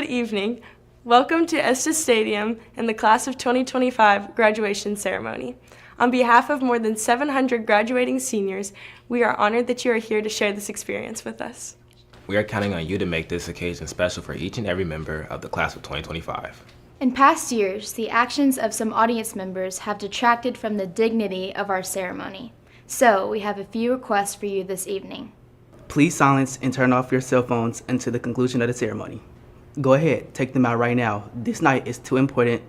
Good evening. Welcome to Estes Stadium and the Class of 2025 graduation ceremony. On behalf of more than 700 graduating seniors, we are honored that you are here to share this experience with us. We are counting on you to make this occasion special for each and every member of the Class of 2025. In past years, the actions of some audience members have detracted from the dignity of our ceremony. So, we have a few requests for you this evening. Please silence and turn off your cell phones until the conclusion of the ceremony. Go ahead, take them out right now. This night is too important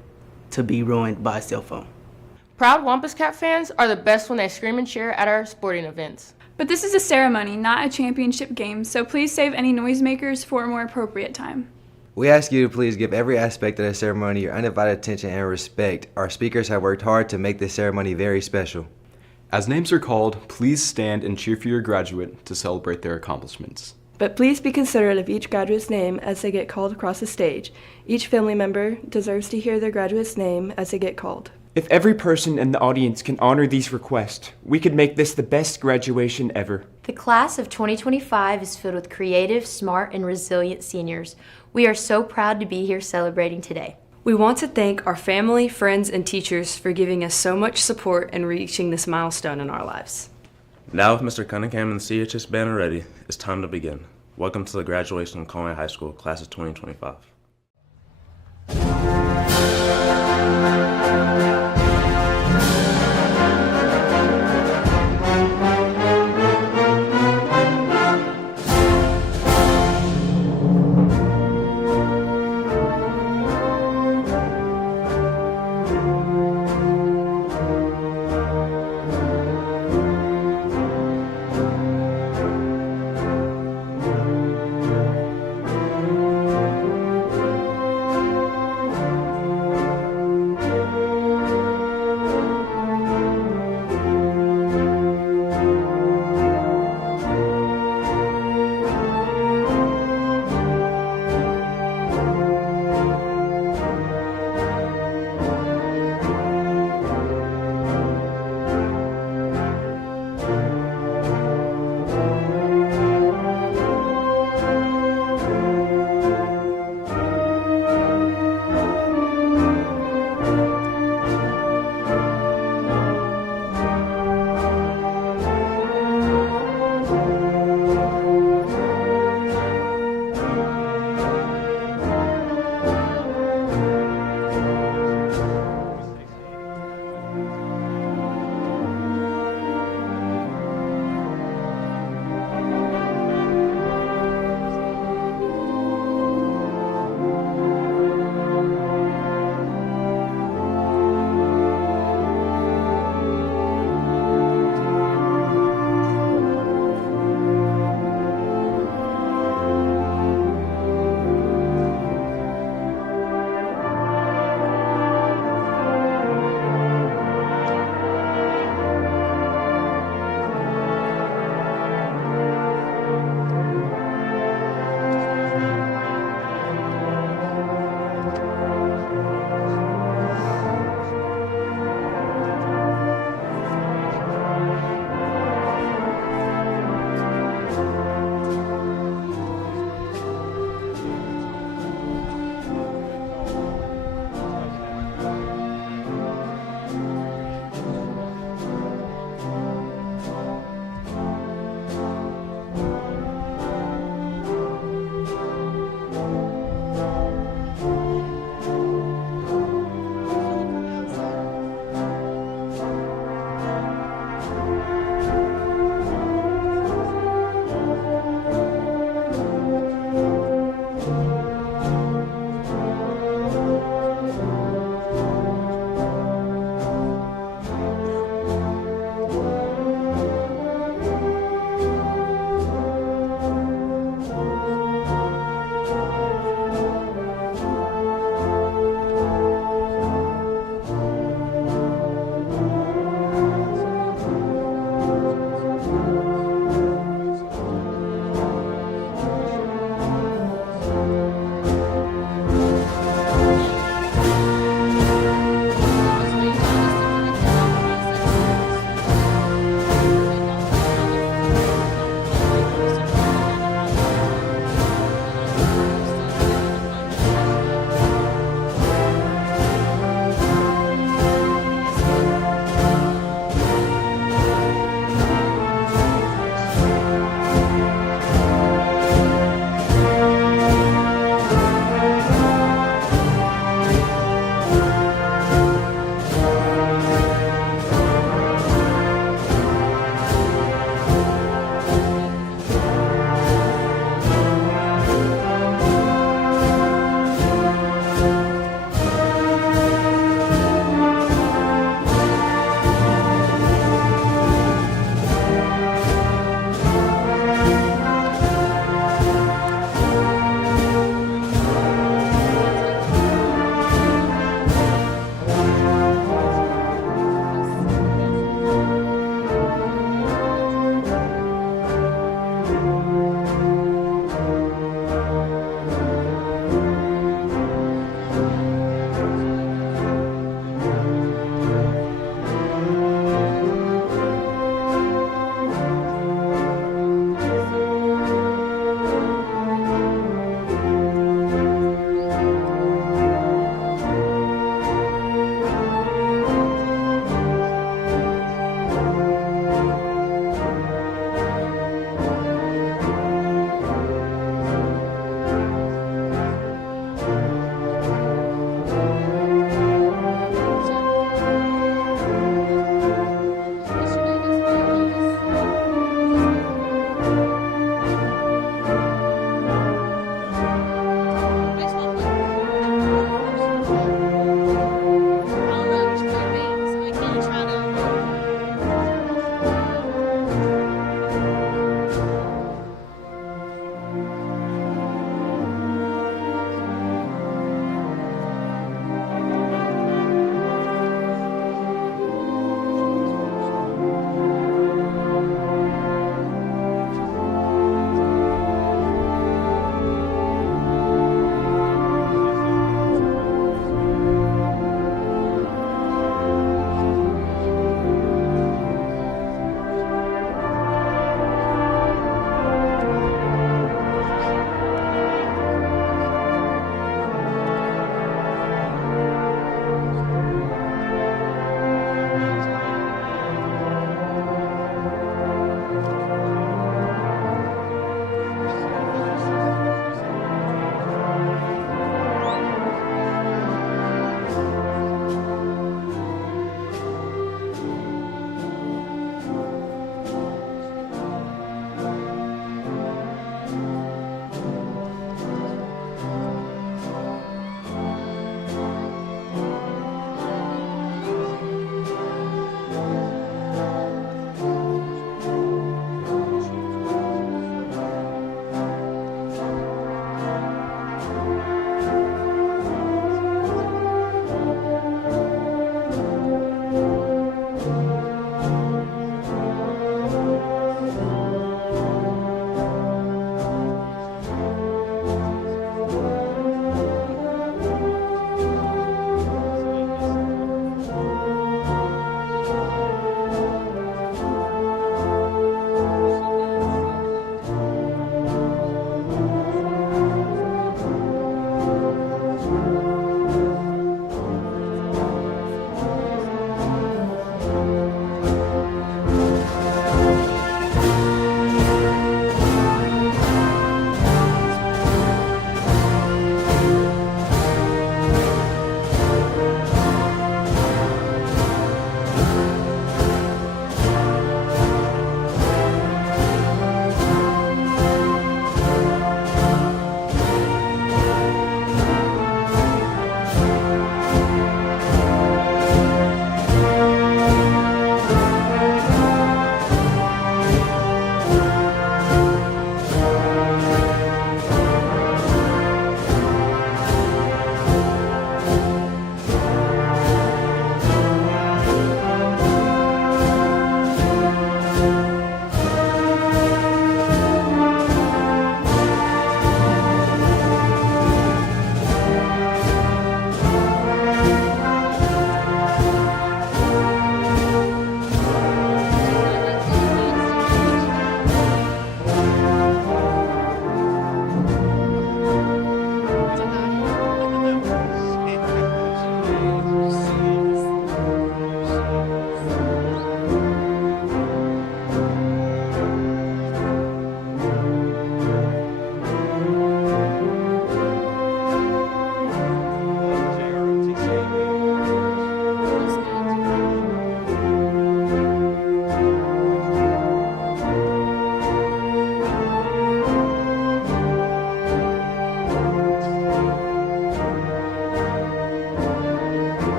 to be ruined by a cell phone. Proud Wampus Cat fans are the best when they scream and cheer at our sporting events. But this is a ceremony, not a championship game, so please save any noisemakers for a more appropriate time. We ask you to please give every aspect of the ceremony your undivided attention and respect. Our speakers have worked hard to make this ceremony very special. As names are called, please stand and cheer for your graduate to celebrate their accomplishments. But please be considerate of each graduate's name as they get called across the stage. Each family member deserves to hear their graduate's name as they get called. If every person in the audience can honor these requests, we could make this the best graduation ever. The class of 2025 is filled with creative, smart, and resilient seniors. We are so proud to be here celebrating today. We want to thank our family, friends, and teachers for giving us so much support and reaching this milestone in our lives. Now, if Mr. Cunningham and the CHS band are ready, it's time to begin. Welcome to the graduation of Conway High School, class of 2025.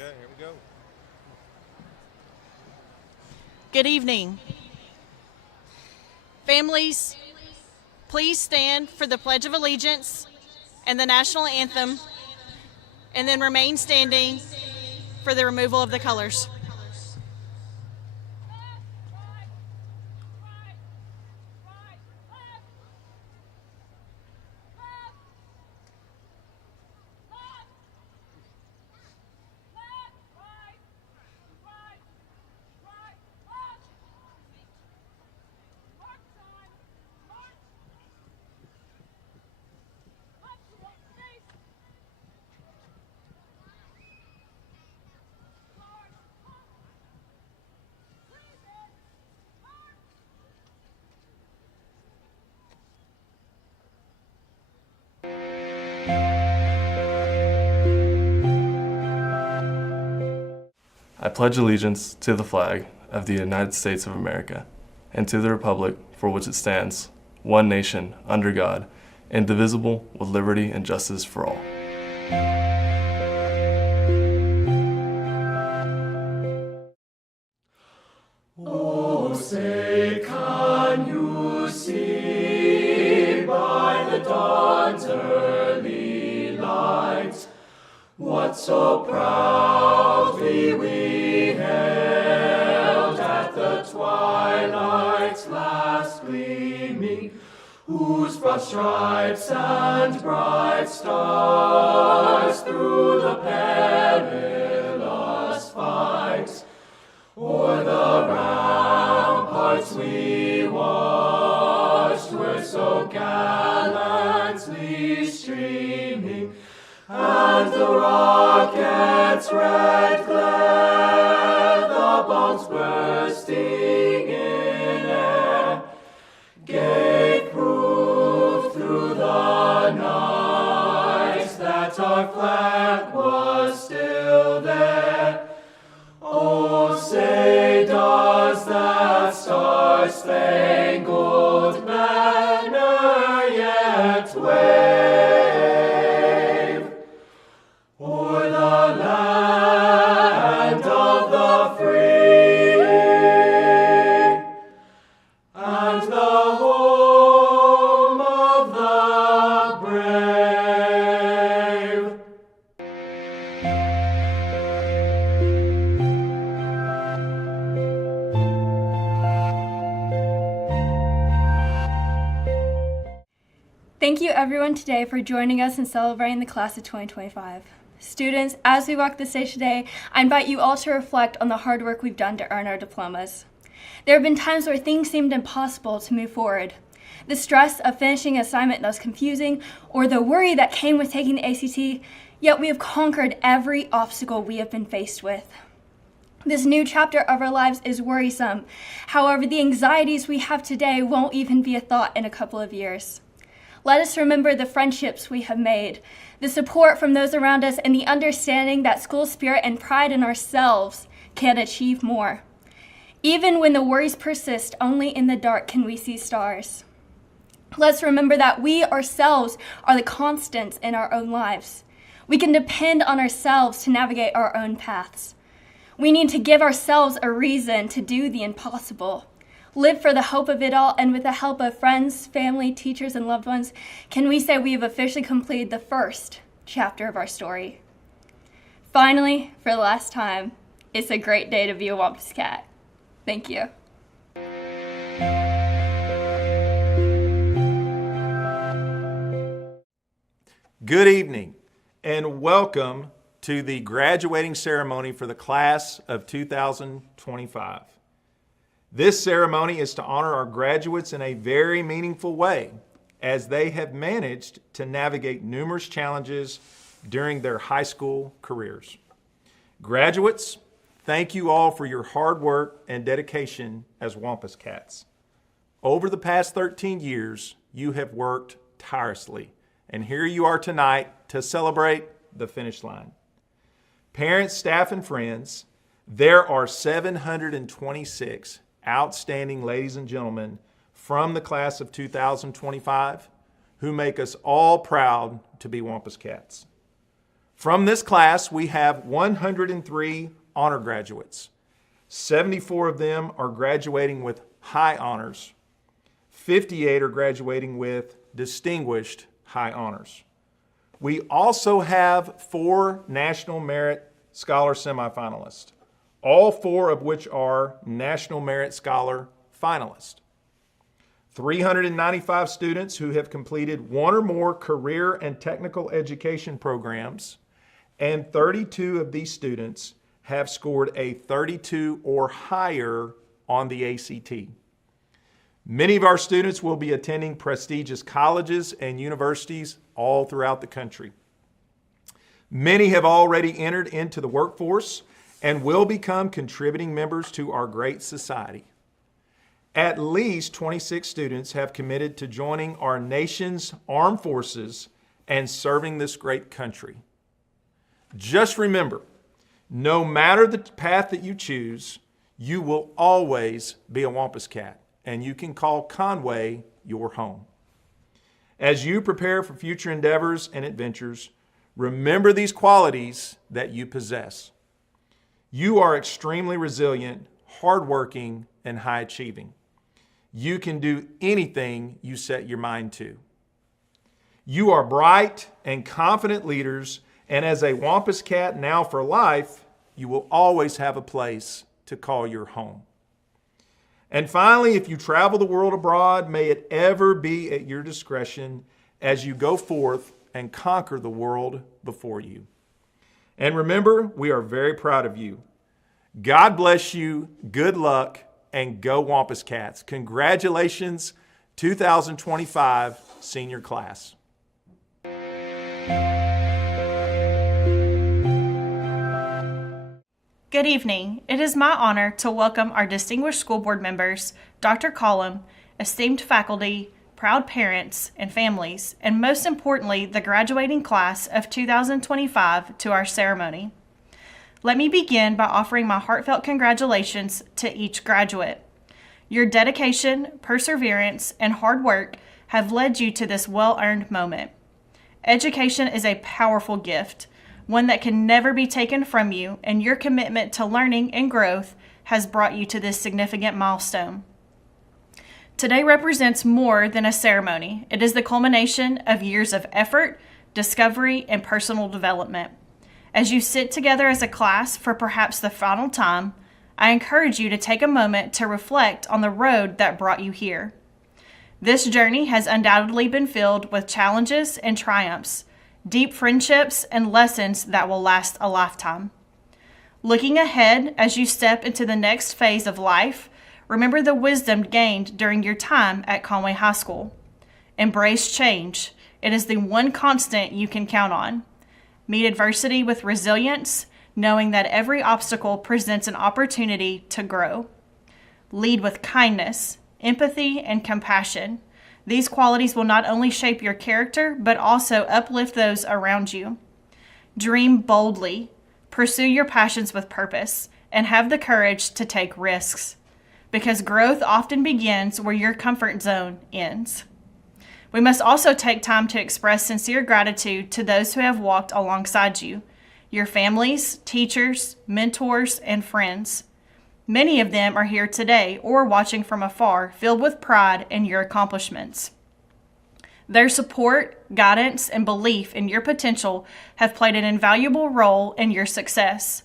Okay, here we go. Good evening. Families, please stand for the Pledge of Allegiance and the national anthem, and then remain standing for the removal of the colors. I pledge allegiance to the flag of the United States of America and to the republic for which it stands, one nation, under God, indivisible, with liberty and justice for all. Oh, say, can you see by the dawn's early light what so proudly we hailed at the twilight's last gleaming, whose broad stripes and bright stars through the perilous fight o'er the ramparts we watched were so gallantly streaming, and the rocket's red glare, the bombs bursting in air, gave proof through the night that our flag was still there. Oh, say, does that star-spangled banner yet wave o'er the land of the free and the home of the brave? Thank you everyone today for joining us in celebrating the class of 2025. Students, as we walk the stage today, I invite you all to reflect on the hard work we've done to earn our diplomas. There have been times where things seemed impossible to move forward. The stress of finishing an assignment that was confusing, or the worry that came with taking the ACT, yet we have conquered every obstacle we have been faced with. This new chapter of our lives is worrisome. However, the anxieties we have today won't even be a thought in a couple of years. Let us remember the friendships we have made, the support from those around us, and the understanding that school spirit and pride in ourselves can achieve more. Even when the worries persist, only in the dark can we see stars. Let's remember that we ourselves are the constants in our own lives. We can depend on ourselves to navigate our own paths. We need to give ourselves a reason to do the impossible. Live for the hope of it all, and with the help of friends, family, teachers, and loved ones, can we say we have officially completed the first chapter of our story. Finally, for the last time, it's a great day to be a Wampus Cat. Thank you. Good evening, and welcome to the graduating ceremony for the class of 2025. This ceremony is to honor our graduates in a very meaningful way, as they have managed to navigate numerous challenges during their high school careers. Graduates, thank you all for your hard work and dedication as Wampus Cats. Over the past 13 years, you have worked tirelessly, and here you are tonight to celebrate the finish line. Parents, staff, and friends, there are 726 outstanding ladies and gentlemen from the class of 2025 who make us all proud to be Wampus Cats. From this class, we have 103 honor graduates. 74 of them are graduating with high honors. 58 are graduating with distinguished high honors. We also have 4 National Merit Scholar semifinalists, all 4 of which are National Merit Scholar finalists. 395 students who have completed 1 or more career and technical education programs, and 32 of these students have scored a 32 or higher on the ACT. Many of our students will be attending prestigious colleges and universities all throughout the country. Many have already entered into the workforce and will become contributing members to our great society. At least 26 students have committed to joining our nation's armed forces and serving this great country. Just remember, no matter the path that you choose, you will always be a Wampus Cat, and you can call Conway your home. As you prepare for future endeavors and adventures, remember these qualities that you possess. You are extremely resilient, hardworking, and high-achieving. You can do anything you set your mind to. You are bright and confident leaders, and as a Wampus Cat now for life, you will always have a place to call your home. And finally, if you travel the world abroad, may it ever be at your discretion as you go forth and conquer the world before you. And remember, we are very proud of you. God bless you, good luck, and go Wampus Cats. Congratulations, 2025 senior class. Good evening. It is my honor to welcome our distinguished school board members, Dr. Collum, esteemed faculty, proud parents and families, and most importantly, the graduating class of 2025 to our ceremony. Let me begin by offering my heartfelt congratulations to each graduate. Your dedication, perseverance, and hard work have led you to this well-earned moment. Education is a powerful gift, one that can never be taken from you, and your commitment to learning and growth has brought you to this significant milestone. Today represents more than a ceremony. It is the culmination of years of effort, discovery, and personal development. As you sit together as a class for perhaps the final time, I encourage you to take a moment to reflect on the road that brought you here. This journey has undoubtedly been filled with challenges and triumphs, deep friendships, and lessons that will last a lifetime. Looking ahead as you step into the next phase of life, remember the wisdom gained during your time at Conway High School. Embrace change. It is the one constant you can count on. Meet adversity with resilience, knowing that every obstacle presents an opportunity to grow. Lead with kindness, empathy, and compassion. These qualities will not only shape your character, but also uplift those around you. Dream boldly, pursue your passions with purpose, and have the courage to take risks, because growth often begins where your comfort zone ends. We must also take time to express sincere gratitude to those who have walked alongside you, your families, teachers, mentors, and friends. Many of them are here today or watching from afar, filled with pride in your accomplishments. Their support, guidance, and belief in your potential have played an invaluable role in your success.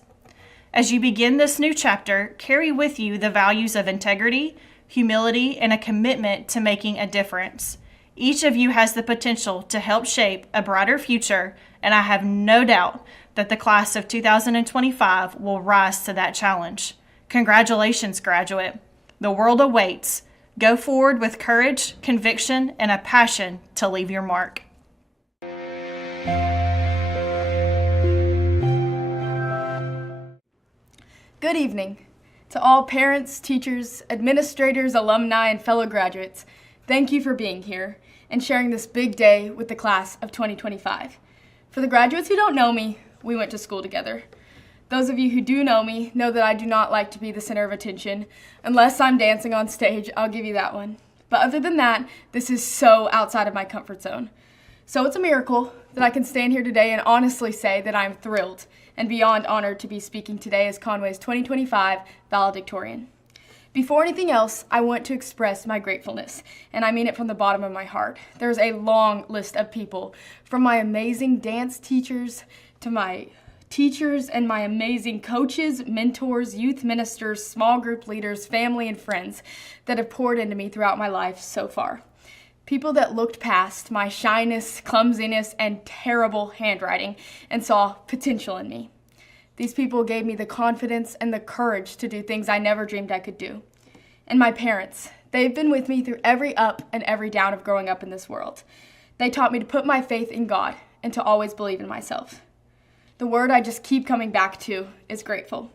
As you begin this new chapter, carry with you the values of integrity, humility, and a commitment to making a difference. Each of you has the potential to help shape a brighter future, and I have no doubt that the class of 2025 will rise to that challenge. Congratulations, graduate. The world awaits. Go forward with courage, conviction, and a passion to leave your mark. Good evening. To all parents, teachers, administrators, alumni, and fellow graduates, thank you for being here and sharing this big day with the class of 2025. For the graduates who don't know me, we went to school together. Those of you who do know me know that I do not like to be the center of attention. Unless I'm dancing on stage, I'll give you that one. But other than that, this is so outside of my comfort zone. So it's a miracle that I can stand here today and honestly say that I'm thrilled and beyond honored to be speaking today as Conway's 2025 valedictorian. Before anything else, I want to express my gratefulness, and I mean it from the bottom of my heart. There's a long list of people, from my amazing dance teachers to my teachers and my amazing coaches, mentors, youth ministers, small group leaders, family, and friends that have poured into me throughout my life so far. People that looked past my shyness, clumsiness, and terrible handwriting and saw potential in me. These people gave me the confidence and the courage to do things I never dreamed I could do. And my parents, they've been with me through every up and every down of growing up in this world. They taught me to put my faith in God and to always believe in myself. The word I just keep coming back to is grateful.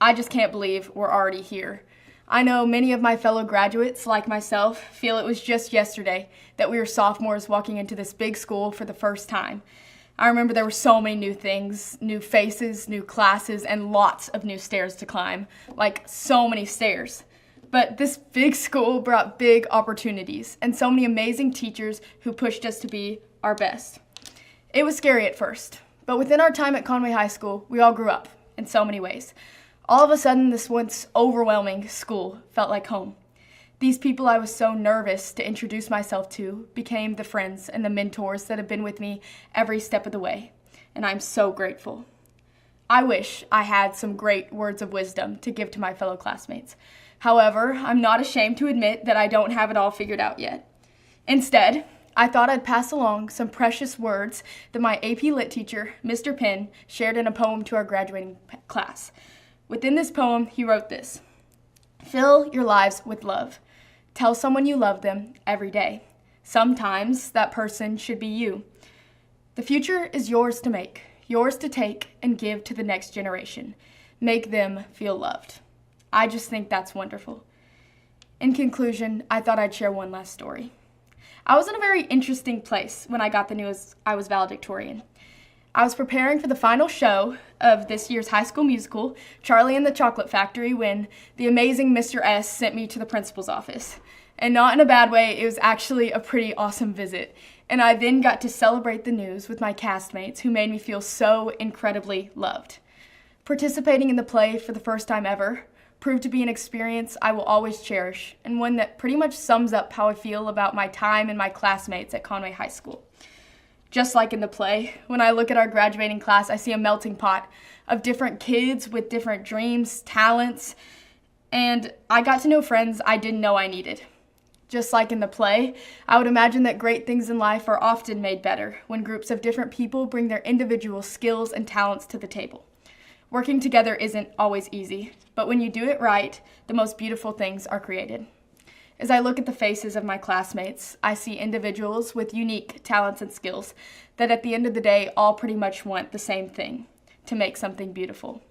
I just can't believe we're already here. I know many of my fellow graduates, like myself, feel it was just yesterday that we were sophomores walking into this big school for the first time. I remember there were so many new things, new faces, new classes, and lots of new stairs to climb, like so many stairs. But this big school brought big opportunities and so many amazing teachers who pushed us to be our best. It was scary at first, but within our time at Conway High School, we all grew up in so many ways. All of a sudden, this once overwhelming school felt like home. These people I was so nervous to introduce myself to became the friends and the mentors that have been with me every step of the way, and I'm so grateful. I wish I had some great words of wisdom to give to my fellow classmates. However, I'm not ashamed to admit that I don't have it all figured out yet. Instead, I thought I'd pass along some precious words that my AP Lit teacher, Mr. Penn, shared in a poem to our graduating class. Within this poem, he wrote this: "Fill your lives with love. Tell someone you love them every day. Sometimes that person should be you. The future is yours to make, yours to take and give to the next generation. Make them feel loved." I just think that's wonderful. In conclusion, I thought I'd share one last story. I was in a very interesting place when I got the news I was valedictorian. I was preparing for the final show of this year's high school musical, Charlie and the Chocolate Factory, when the amazing Mr. S sent me to the principal's office. And not in a bad way, it was actually a pretty awesome visit. And I then got to celebrate the news with my castmates who made me feel so incredibly loved. Participating in the play for the first time ever proved to be an experience I will always cherish, and one that pretty much sums up how I feel about my time and my classmates at Conway High School. Just like in the play, when I look at our graduating class, I see a melting pot of different kids with different dreams, talents, and I got to know friends I didn't know I needed. Just like in the play, I would imagine that great things in life are often made better when groups of different people bring their individual skills and talents to the table. Working together isn't always easy, but when you do it right, the most beautiful things are created. As I look at the faces of my classmates, I see individuals with unique talents and skills that at the end of the day all pretty much want the same thing, to make something beautiful.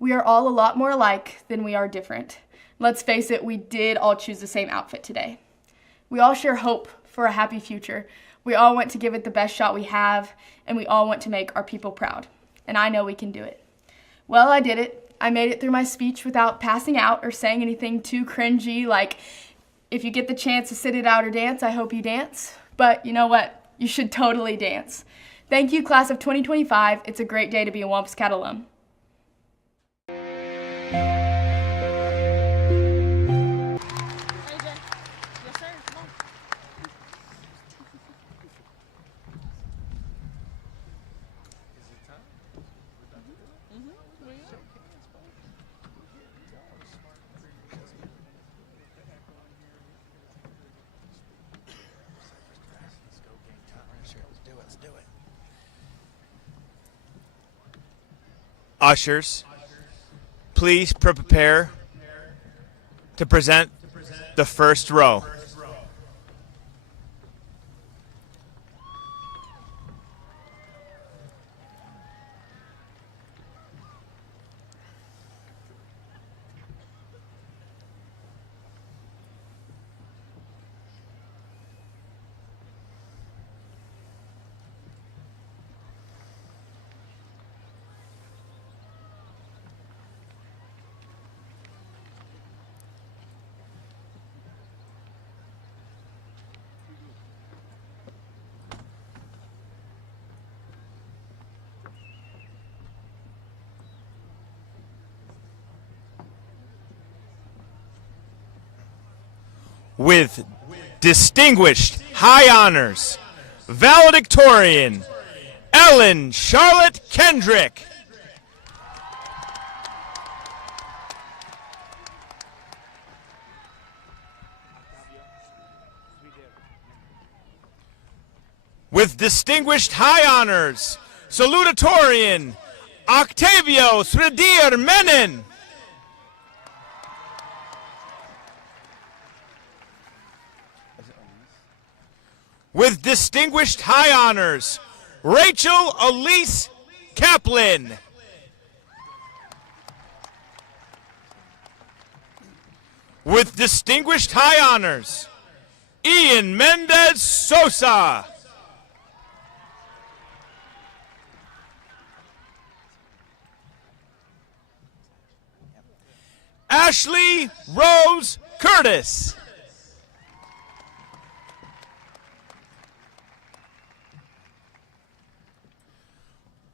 We are all a lot more alike than we are different. Let's face it, we did all choose the same outfit today. We all share hope for a happy future. We all want to give it the best shot we have, and we all want to make our people proud. And I know we can do it. Well, I did it. I made it through my speech without passing out or saying anything too cringy like, "If you get the chance to sit it out or dance, I hope you dance." But you know what? You should totally dance. Thank you, class of 2025. It's a great day to be a Wampus Cat alum. Ushers, please prepare to present the first row. With distinguished high honors, valedictorian, Ellen Charlotte Kendrick. With distinguished high honors, salutatorian, Octavio Sredir Menon. With distinguished high honors, Rachel Elise Kaplan. With distinguished high honors, Ian Mendez Sosa. Ashley Rose Curtis.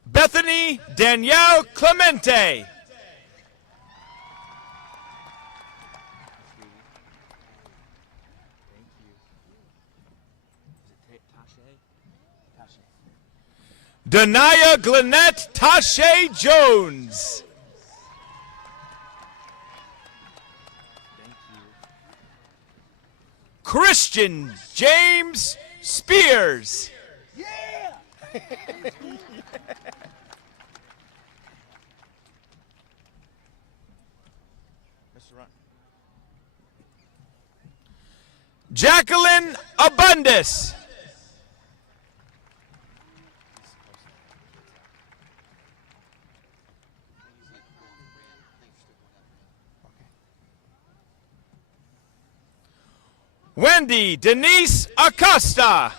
Bethany Danielle Clemente. Denaya Glenette Tashe Jones. Christian James Spears. Yeah! Jacqueline Abundis. Wendy Denise Acosta.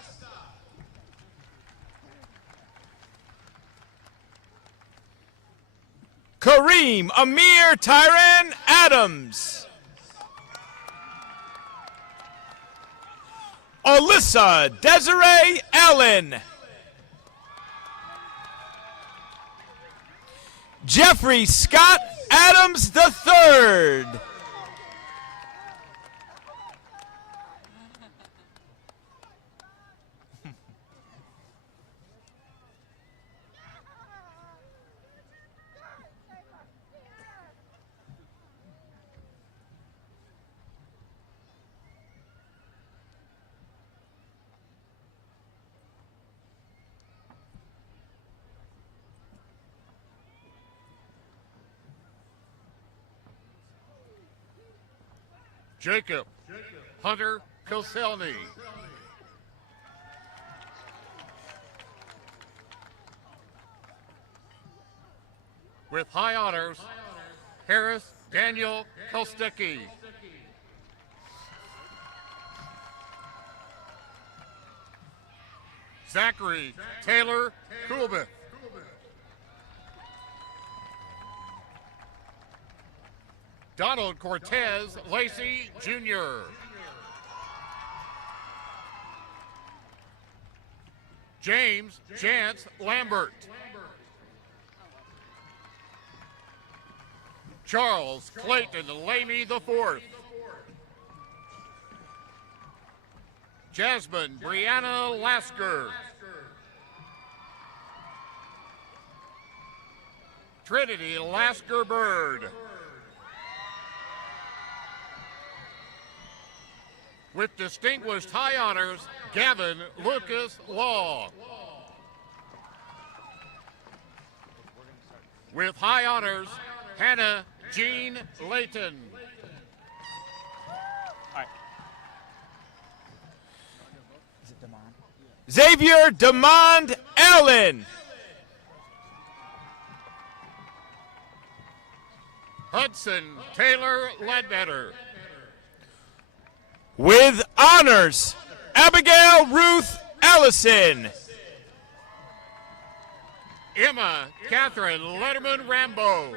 Kareem Amir Tyran Adams. Alyssa Desiree Allen. Jeffrey Scott Adams III. Jacob Hunter Koselny. With high honors, Harris Daniel Kosticki. Zachary Taylor Kulbeth. Donald Cortez Lacey Jr. James Chance Lambert. Charles Clayton Lamey IV. Jasmine Brianna Lasker. Trinity Lasker Bird. With distinguished high honors, Gavin Lucas Law. With high honors, Hannah Jean Layton. Xavier Demond Allen. Hudson Taylor Ledbetter. With honors, Abigail Ruth Allison. Emma Catherine Letterman Rambo.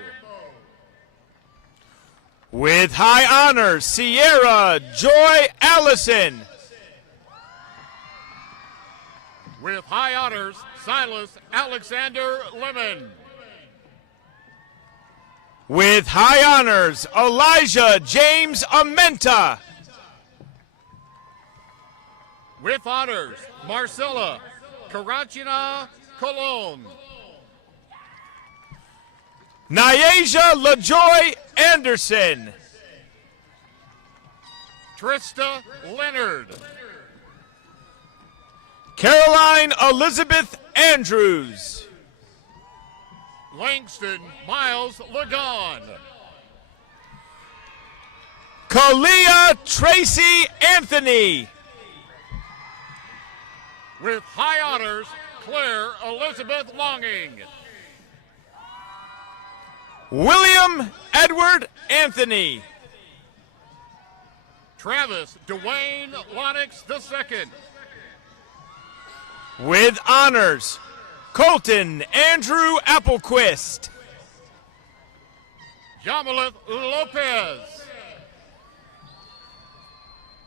With high honors, Sierra Joy Allison. With high honors, Silas Alexander Lemon. With high honors, Elijah James Amenta. With honors, Marcella Caracina Colon. Nyasia LaJoy Anderson. Trista Leonard. Caroline Elizabeth Andrews. Langston Miles Lagon. Kalia Tracy Anthony. With high honors, Claire Elizabeth Longing. William Edward Anthony. Travis Dwayne Lonix II. With honors, Colton Andrew Applequist. Jamalith Lopez.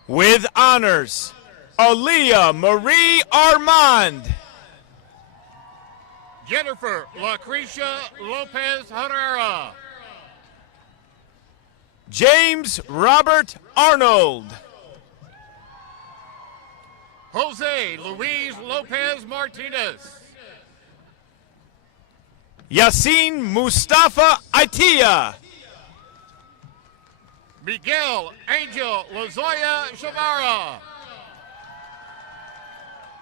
With honors, Aaliyah Marie Armand. Jennifer Lucretia Lopez Herrera. James Robert Arnold. Jose Luis Lopez Martinez. Yassine Mustafa Aitia. Miguel Angel Lazoya Shavara.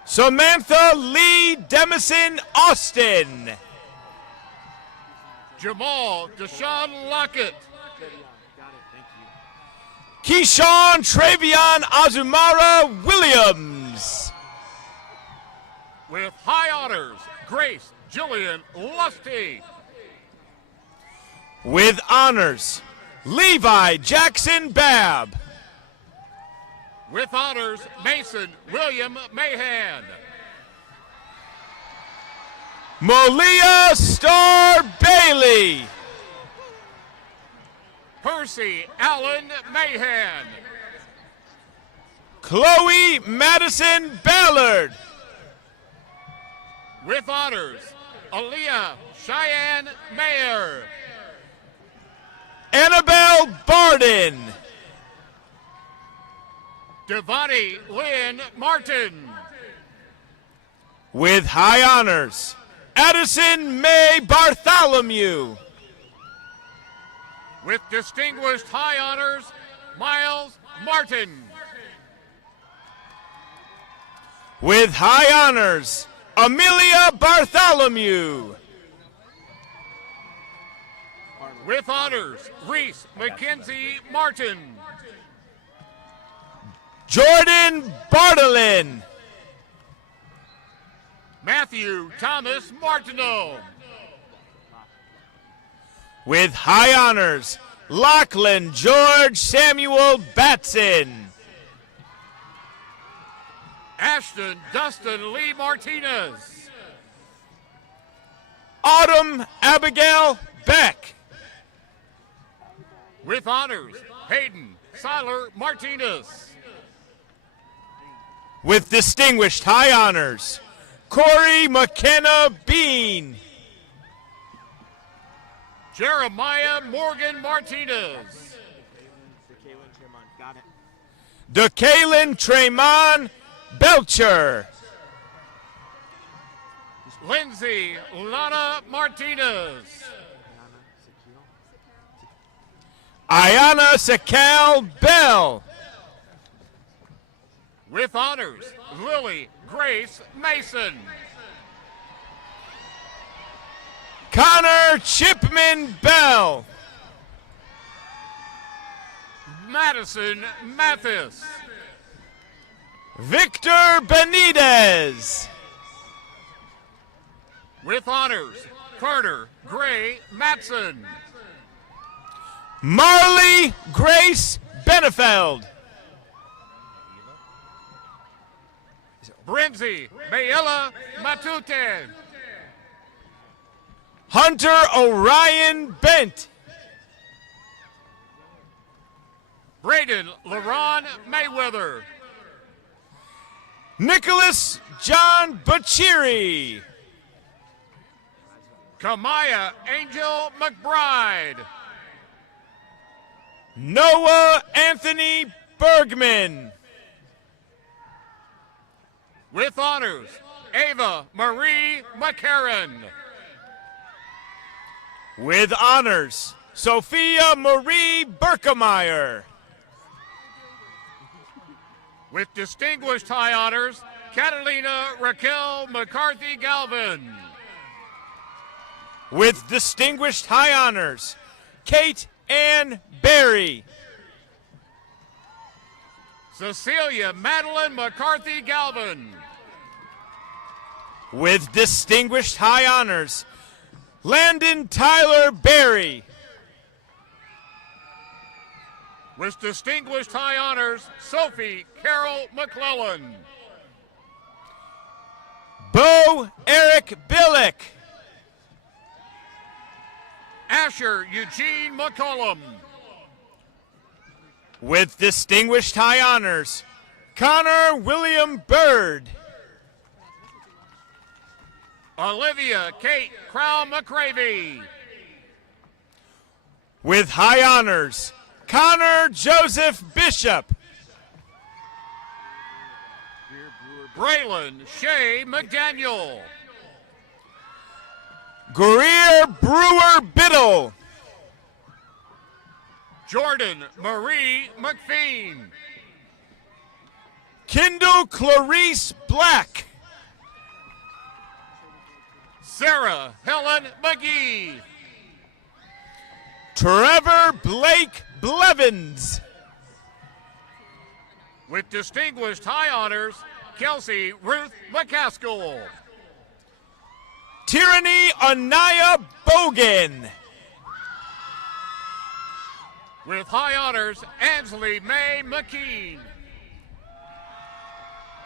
Samantha Lee Demison Austin. Jamal Deshaun Lockett. Keyshawn Travion Azumara Williams. With high honors, Grace Jillian Lusty. With honors, Levi Jackson Babb. With honors, Mason William Mahan. Malia Star Bailey. Percy Allen Mahan. Chloe Madison Ballard. With honors, Aaliyah Cheyenne Mayer. Annabelle Barden. Devani Lynn Martin. With high honors, Addison May Bartholomew. With distinguished high honors, Miles Martin. With high honors, Amelia Bartholomew. With honors, Reese Mackenzie Martin. Jordan Bartolin. Matthew Thomas Martineau. With high honors, Lachlan George Samuel Batson. Ashton Dustin Lee Martinez. Autumn Abigail Beck. With honors, Hayden Siler Martinez. With distinguished high honors, Corey McKenna Bean. Jeremiah Morgan Martinez. DeKalen Tremont Belcher. Lindsay Lana Martinez. Ayana Sakal Bell. With honors, Lily Grace Mason. Connor Chipman Bell. Madison Mathis. Victor Benitez. With honors, Carter Gray Matson. Marley Grace Benefeld. Brinzy Mayella Matute. Hunter Orion Bent. Braden LaRon Mayweather. Nicholas John Bachiri. Kamaya Angel McBride. Noah Anthony Bergman. With honors, Ava Marie McCarran. With honors, Sophia Marie Berkemeyer. With distinguished high honors, Catalina Raquel McCarthy Galvin. With distinguished high honors, Kate Ann Berry. Cecilia Madeline McCarthy Galvin. With distinguished high honors, Landon Tyler Berry. With distinguished high honors, Sophie Carol McClellan. Bo Eric Billick. Asher Eugene McCollum. With distinguished high honors, Connor William Bird. Olivia Kate Crown McCravey. With high honors, Connor Joseph Bishop. Braylon Shea McDaniel. Greer Brewer Biddle. Jordan Marie McPheen. Kendall Clarice Black. Sarah Helen McGee. Trevor Blake Blevins. With distinguished high honors, Kelsey Ruth McCaskill. Tyranny Anaya Bogan. With high honors, Ansley Mae McKean.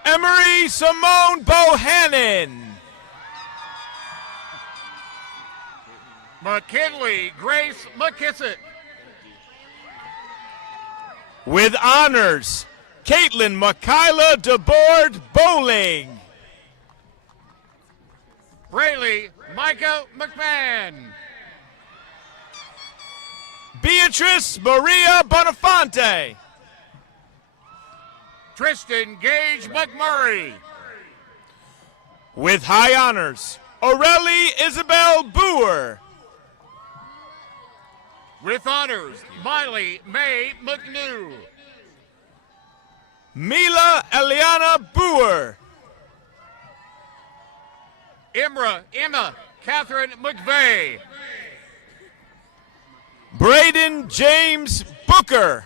Emery Simone Bohannon. McKinley Grace McKissick. With honors, Caitlin Makayla DeBoard Bowling. Braylee Micah McMahon. Beatrice Maria Bonifante. Tristan Gage McMurray. With high honors, Aurelie Isabel Boer. With honors, Miley Mae McNew. Mila Eliana Boer. Emma Catherine McVeigh. Braden James Booker.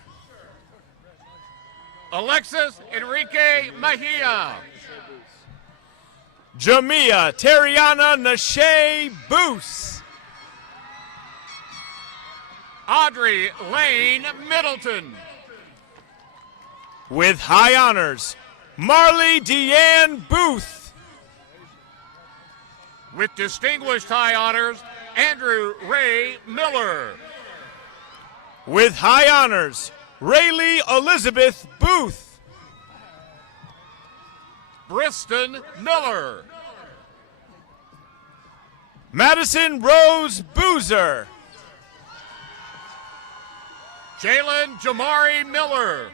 Alexis Enrique Mejia. Jamia Terriana Nashe Boos. Audrey Lane Middleton. With high honors, Marley Deanne Booth. With distinguished high honors, Andrew Ray Miller. With high honors, Rayleigh Elizabeth Booth. Briston Miller. Madison Rose Boozer. Jalen Jamari Miller.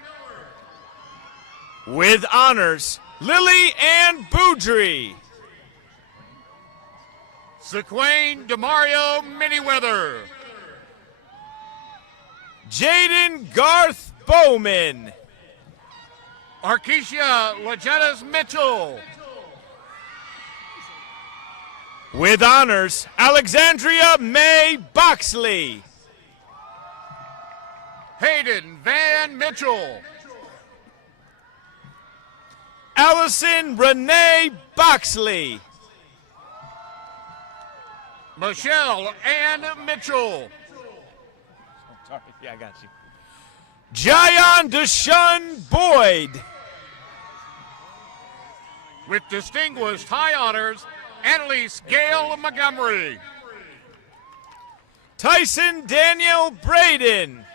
With honors, Lily Ann Boudry. Sequain Demario Miniweather. Jaden Garth Bowman. Arkesia Legetis Mitchell. With honors, Alexandria May Boxley. Hayden Van Mitchell. Allison Renee Boxley. Michelle Ann Mitchell. Yeah, I got you. Jayon Deshaun Boyd. With distinguished high honors, Annalise Gail Montgomery. Tyson Daniel Braden.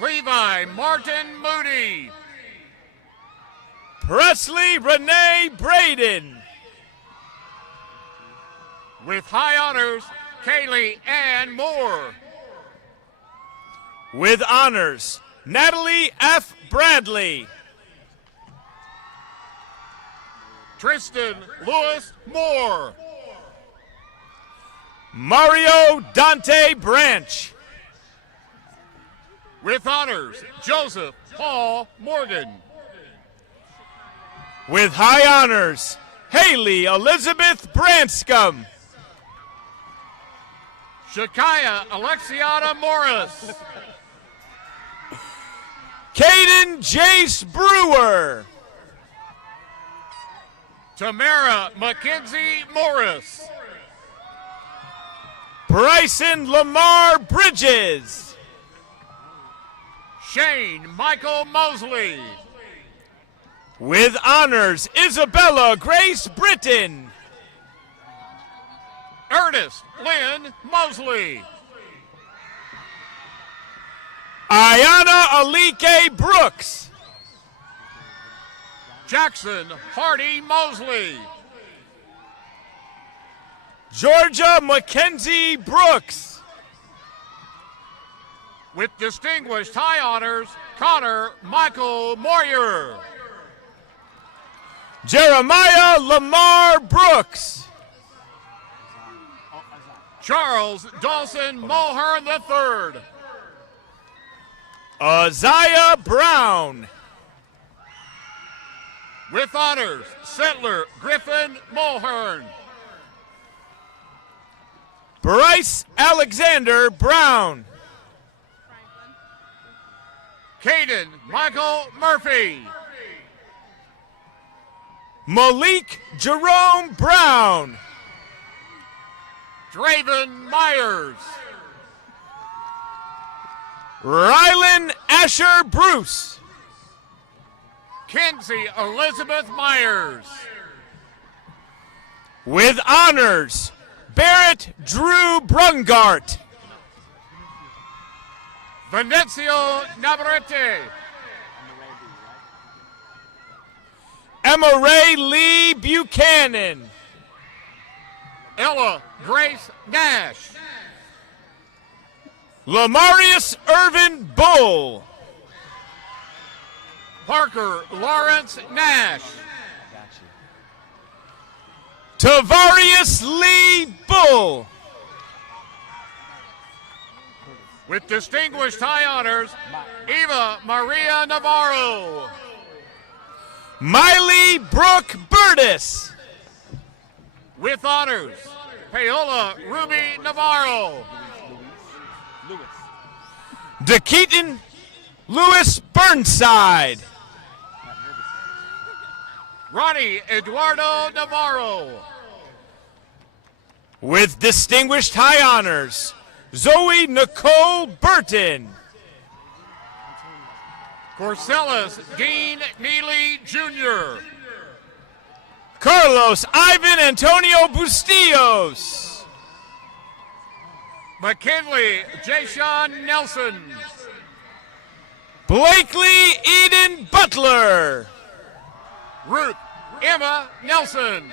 Levi Martin Moody. Presley Renee Braden. With high honors, Kaylee Ann Moore. With honors, Natalie F. Bradley. Tristan Lewis Moore. Mario Dante Branch. With honors, Joseph Paul Morgan. With high honors, Haley Elizabeth Branscombe. Shakaya Alexiana Morris. Caden Jace Brewer. Tamara Mackenzie Morris. Bryson Lamar Bridges. Shane Michael Mosley. With honors, Isabella Grace Britton. Ernest Lynn Mosley. Ayana Alike Brooks. Jackson Hardy Mosley. Georgia Mackenzie Brooks. With distinguished high honors, Connor Michael Moyer. Jeremiah Lamar Brooks. Charles Dawson Mulhern III. Isaiah Brown. With honors, Settler Griffin Mulhern. Bryce Alexander Brown. Caden Michael Murphy. Malik Jerome Brown. Draven Myers. Rylan Asher Bruce. Kinsey Elizabeth Myers. With honors, Barrett Drew Brungart. Venancio Navarrete. Emma Ray Lee Buchanan. Ella Grace Nash. Lamarius Irvin Bull. Parker Lawrence Nash. Tavarius Lee Bull. With distinguished high honors, Eva Maria Navarro. Miley Brooke Burtis. With honors, Paola Ruby Navarro. DeKeaton Lewis Burnside. Ronnie Eduardo Navarro. With distinguished high honors, Zoe Nicole Burton. Corsellis Dean Neely Jr. Carlos Ivan Antonio Bustillos. McKinley Jashawn Nelson. Blakely Eden Butler. Ruth Emma Nelson.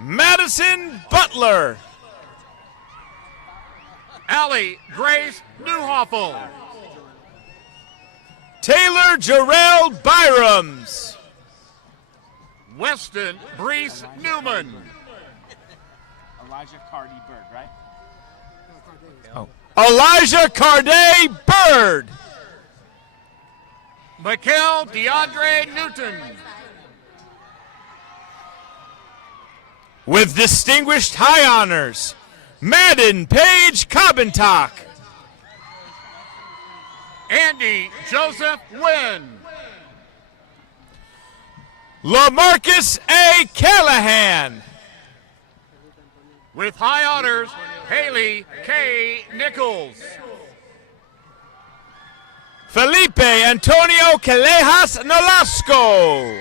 Madison Butler. Allie Grace Newhoffel. Taylor Jarrell Byroms. Weston Brees Newman. Elijah Cardi Bird, right? Elijah Carday Bird. Mikel DeAndre Newton. With distinguished high honors, Madden Page Cobentock. Andy Joseph Wynn. LaMarcus A. Callahan. With high honors, Haley K. Nichols. Felipe Antonio Calejas Nolasco.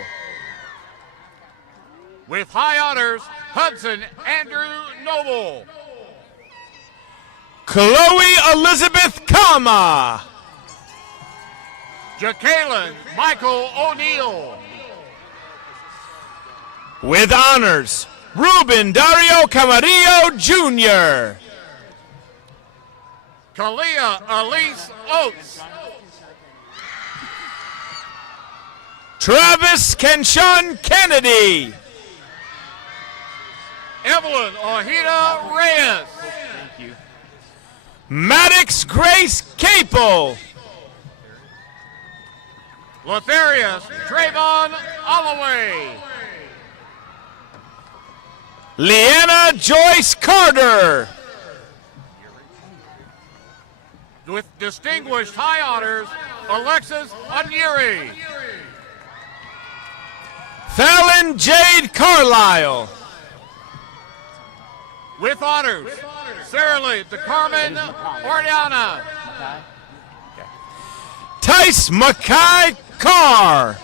With high honors, Hudson Andrew Noble. Chloe Elizabeth Kama. Jacqueline Michael O'Neill. With honors, Ruben Dario Camarillo Jr. Kalia Elise Oates. Travis Kenshawn Kennedy. Evelyn Ojeda Reyes. Thank you. Maddox Grace Capel. Lotharius Trayvon Holloway. Leanna Joyce Carter. With distinguished high honors, Alexis Onyeri. Fallon Jade Carlisle. With honors, Sarah Lee DeCarmen Orellana. Tice Mackay Carr.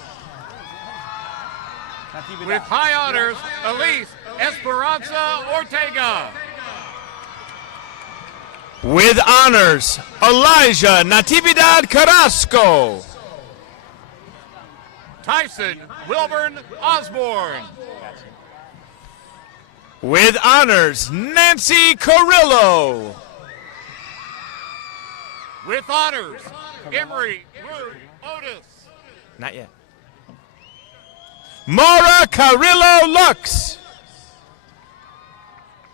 With high honors, Elise Esperanza Ortega. With honors, Elijah Natividad Carrasco. Tyson Wilburn Osborne. With honors, Nancy Carrillo. With honors, Emery Ruth Otis. Not yet. Mara Carrillo Lux.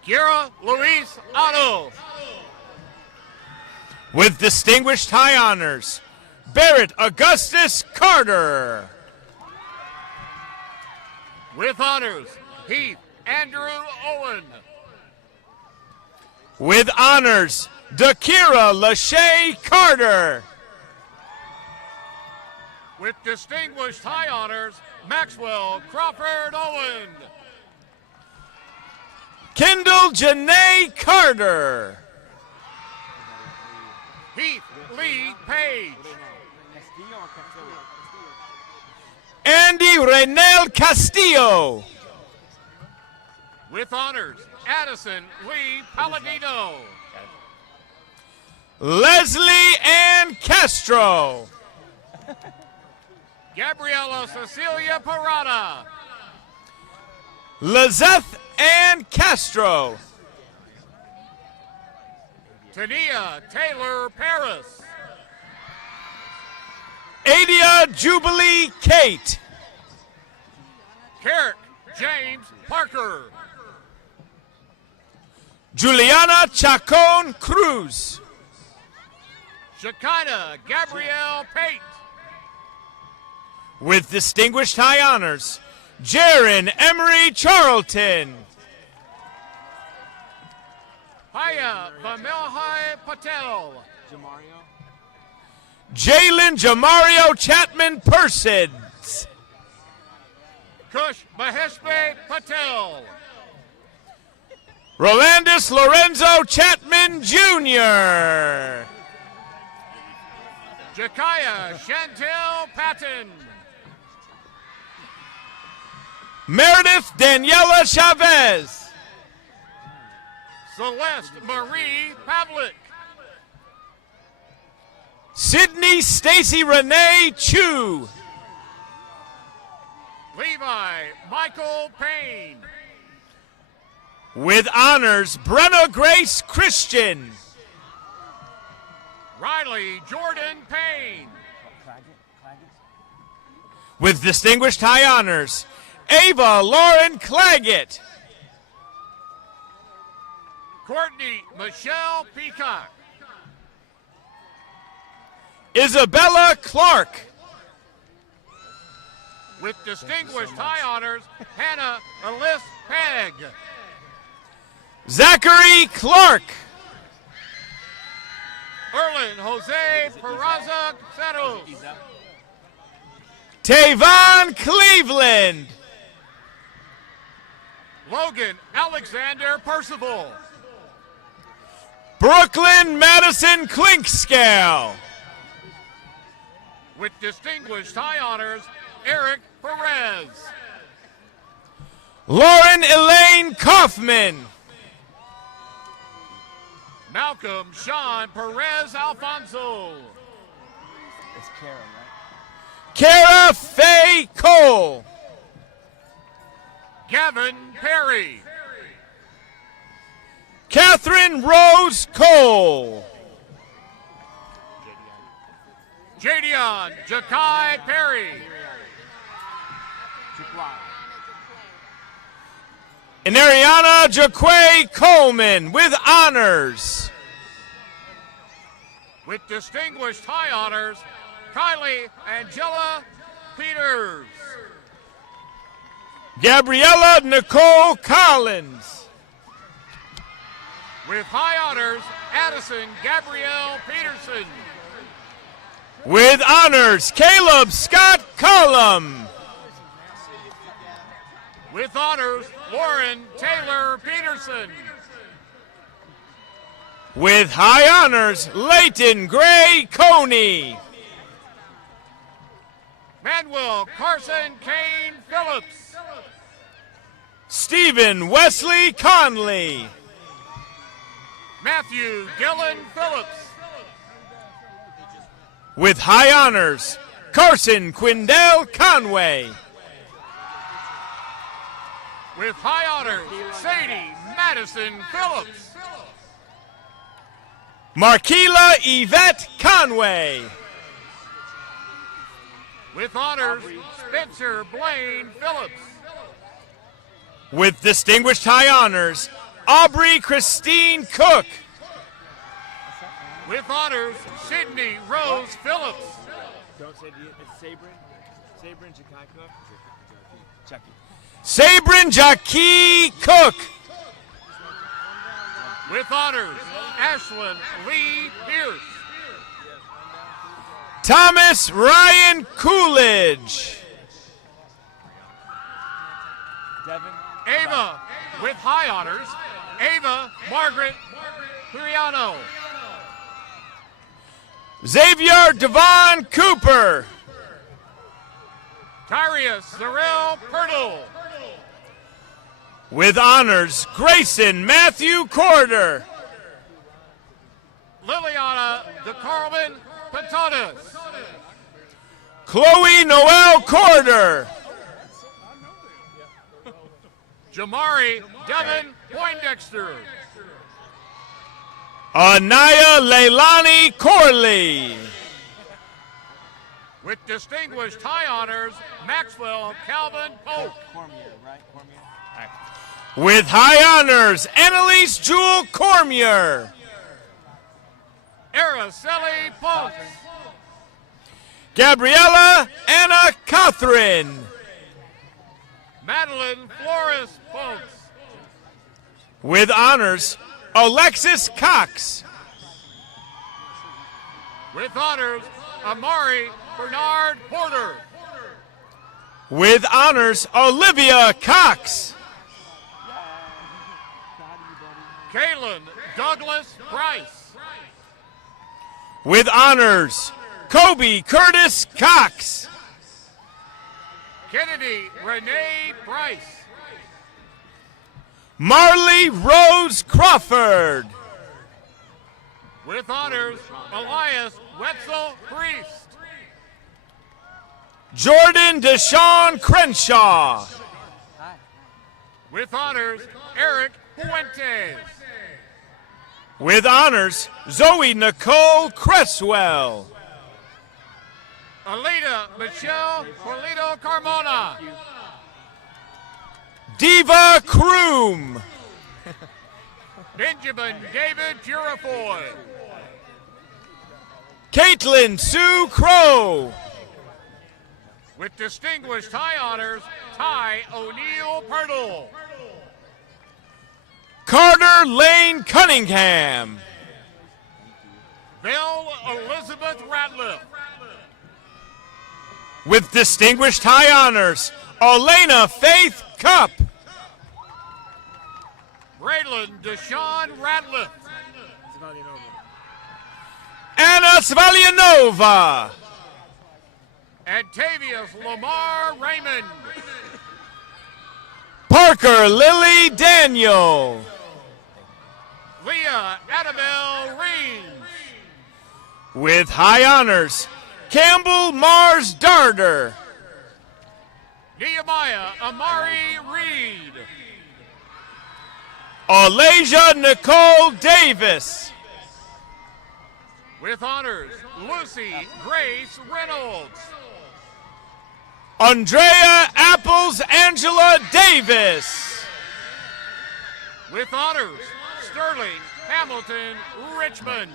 Kira Luis Otto. With distinguished high honors, Barrett Augustus Carter. With honors, Heath Andrew Owen. With honors, Dakira Lachey Carter. With distinguished high honors, Maxwell Crawford Owen. Kendall Janae Carter. Heath Lee Page. Andy Reynel Castillo. With honors, Addison Lee Palladino. Leslie Ann Castro. Gabriela Cecilia Parada. Lizeth Ann Castro. Tania Taylor Paris. Adia Jubilee Kate. Carrick James Parker. Juliana Chacon Cruz. Shekinah Gabrielle Pate. With distinguished high honors, Jaron Emery Charlton. Haya Vamelhai Patel. Jalen Jamario Chapman Persons. Kush Maheshbe Patel. Rolandis Lorenzo Chapman Jr. Jakaya Chantel Patton. Meredith Daniela Chavez. Celeste Marie Pavlik. Sydney Stacy Renee Chu. Levi Michael Payne. With honors, Brenna Grace Christian. Riley Jordan Payne. With distinguished high honors, Ava Lauren Claggett. Courtney Michelle Peacock. Isabella Clark. With distinguished high honors, Hannah Alyss Pegg. Zachary Clark. Erlin Jose Peraza Ceros. Tavon Cleveland. Logan Alexander Percival. Brooklyn Madison Clinkscale. With distinguished high honors, Eric Perez. Lauren Elaine Kaufman. Malcolm Sean Perez Alfonso. It's Karen, right? Kara Faye Cole. Gavin Perry. Catherine Rose Cole. Jadion Jakai Perry. And Ariana Jaquay Coleman with honors. With distinguished high honors, Kylie Angela Peters. Gabriella Nicole Collins. With high honors, Addison Gabrielle Peterson. With honors, Caleb Scott Cullum. With honors, Lauren Taylor Peterson. With high honors, Leighton Gray Coney. Manuel Carson Kane Phillips. Stephen Wesley Conley. Matthew Gillen Phillips. With high honors, Carson Quindell Conway. With high honors, Sadie Madison Phillips. Marquila Yvette Conway. With honors, Spencer Blaine Phillips. With distinguished high honors, Aubrey Christine Cook. With honors, Sydney Rose Phillips. Don't say it's Sabrin. Sabrin Jakai Cook. Chucky. Sabrin Jackie Cook. With honors, Ashlyn Lee Pierce. Thomas Ryan Coolidge. Devin. Ava, with high honors, Ava Margaret Curiano. Xavier Devon Cooper. Tyrius Zarel Purtle. With honors, Grayson Matthew Corder. Liliana DeCarlin Patonis. Chloe Noel Corder. Jamari Devin Poindexter. Anaya Leilani Corley. With distinguished high honors, Maxwell Calvin Polk. With high honors, Annalise Jewel Cormier. Araceli Ponce. Gabriella Anna Catherine. Madeline Flores Ponce. With honors, Alexis Cox. With honors, Amari Bernard Porter. With honors, Olivia Cox. Kaylin Douglas Price. With honors, Kobe Curtis Cox. Kennedy Renee Price. Marley Rose Crawford. With honors, Elias Wetzel Priest. Jordan Deshawn Crenshaw. With honors, Eric Fuentes. With honors, Zoe Nicole Cresswell. Alita Michelle Polito Carmona. Diva Kroom. Benjamin David Purifoy. Caitlin Sue Crow. With distinguished high honors, Ty O'Neill Purtle. Carter Lane Cunningham. Bill Elizabeth Ratliff. With distinguished high honors, Elena Faith Cup. Braylon Deshawn Ratliff. Anna Svalianova. Antavius Lamar Raymond. Parker Lily Daniel. Leah Annabelle Reams. With high honors, Campbell Mars Darter. Nehemiah Amari Reed. Alasia Nicole Davis. With honors, Lucy Grace Reynolds. Andrea Apples Angela Davis. With honors, Sterling Hamilton Richmond.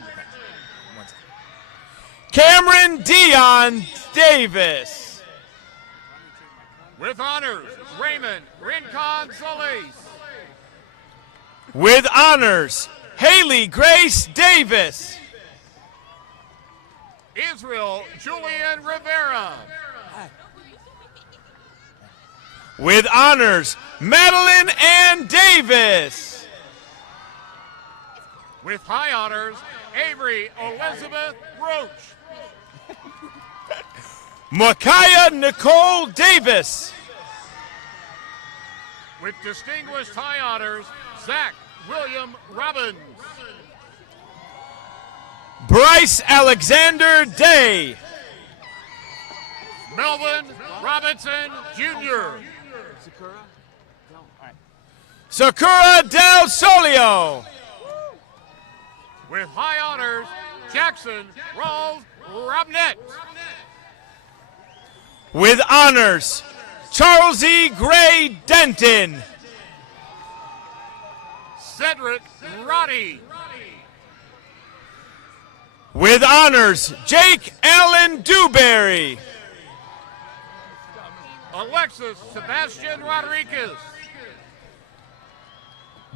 Cameron Dion Davis. With honors, Raymond Rincon Solis. With honors, Haley Grace Davis. Israel Julian Rivera. With honors, Madeline Ann Davis. With high honors, Avery Elizabeth Roach. Micaiah Nicole Davis. With distinguished high honors, Zach William Robbins. Bryce Alexander Day. Melvin Robinson Jr. Sakura Del Solio. With high honors, Jackson Rawls Robnett. With honors, Charles E. Gray Denton. Cedric Roddy. With honors, Jake Allen Dewberry. Alexis Sebastian Rodriguez.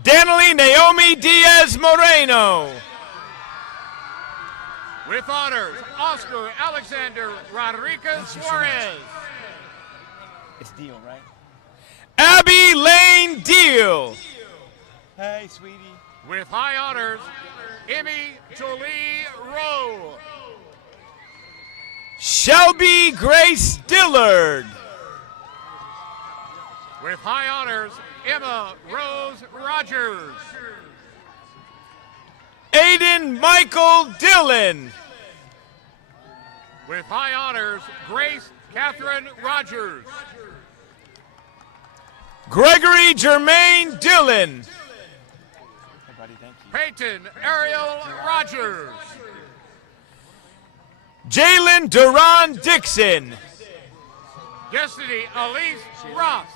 Danielle Naomi Diaz Moreno. With honors, Oscar Alexander Rodriguez Suarez. It's Deal, right? Abby Lane Deal. Hey, sweetie. With high honors, Emmy Jolie Rowe. Shelby Grace Dillard. With high honors, Emma Rose Rogers. Aiden Michael Dillon. With high honors, Grace Catherine Rogers. Gregory Jermaine Dillon. Hey, buddy, thank you. Peyton Ariel Rogers. Jalen Duran Dixon. Destiny Elise Ross.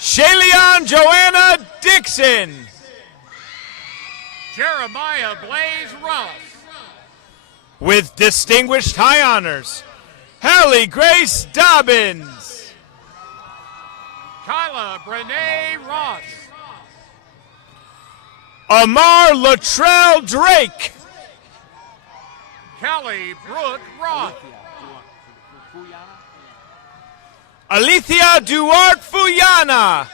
Shalion Joanna Dixon. Jeremiah Blaze Ross. With distinguished high honors, Hallie Grace Dobbins. Kyla Brene Ross. Amar Latrell Drake. Callie Brooke Roth. Alethea Duarte Fuyana.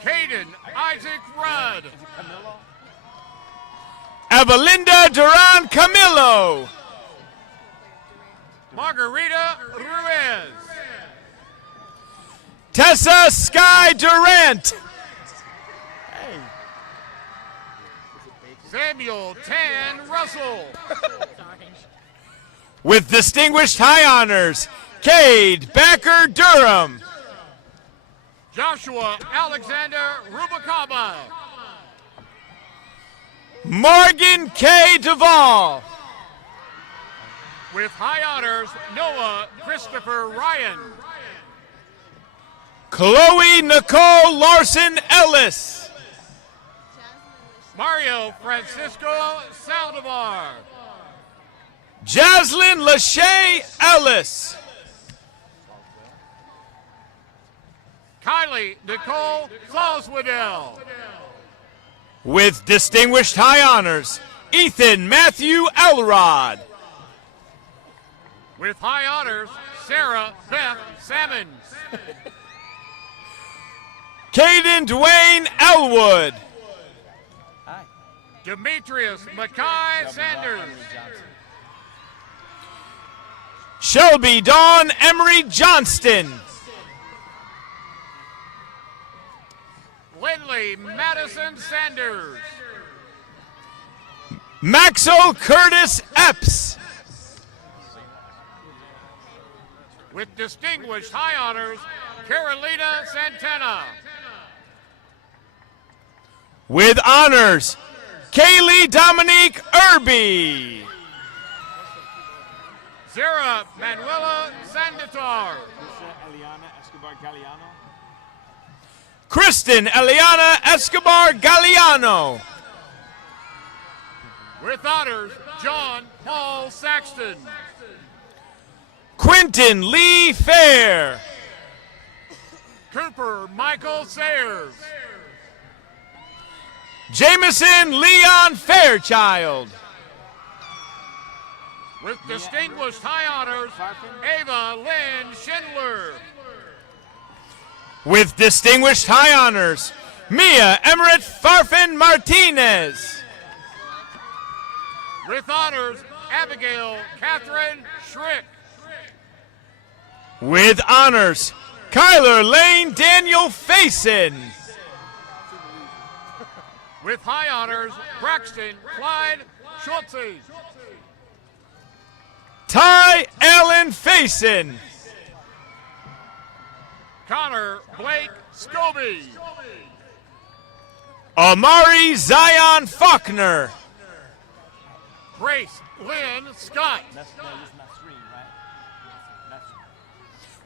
Caden Isaac Rudd. Evelinda Duran Camillo. Margarita Ruiz. Tessa Sky Durant. Samuel Tan Russell. With distinguished high honors, Cade Backer Durham. Joshua Alexander Rubacaba. Morgan K. Duvall. With high honors, Noah Christopher Ryan. Chloe Nicole Larson Ellis. Mario Francisco Saldivar. Jaslyn Lachey Ellis. Kylie Nicole Salzwedel. With distinguished high honors, Ethan Matthew Elrod. With high honors, Sarah Beth Sammons. Caden Dwayne Elwood. Demetrius Mackay Sanders. Shelby Dawn Emery Johnston. Lindley Madison Sanders. Maxwell Curtis Epps. With distinguished high honors, Carolina Santana. With honors, Kaylee Dominique Irby. Sarah Manuela Sanditar. Eliana Escobar Galliano. Kristen Eliana Escobar Galliano. With honors, John Paul Saxton. Quentin Lee Fair. Cooper Michael Sayers. Jameson Leon Fairchild. With distinguished high honors, Ava Lynn Schindler. With distinguished high honors, Mia Emmerich Farfan Martinez. With honors, Abigail Catherine Schrick. With honors, Kyler Lane Daniel Faison. With high honors, Braxton Clyde Schultze. Ty Allen Faison. Connor Blake Scobie. Amari Zion Faulkner. Grace Lynn Scott.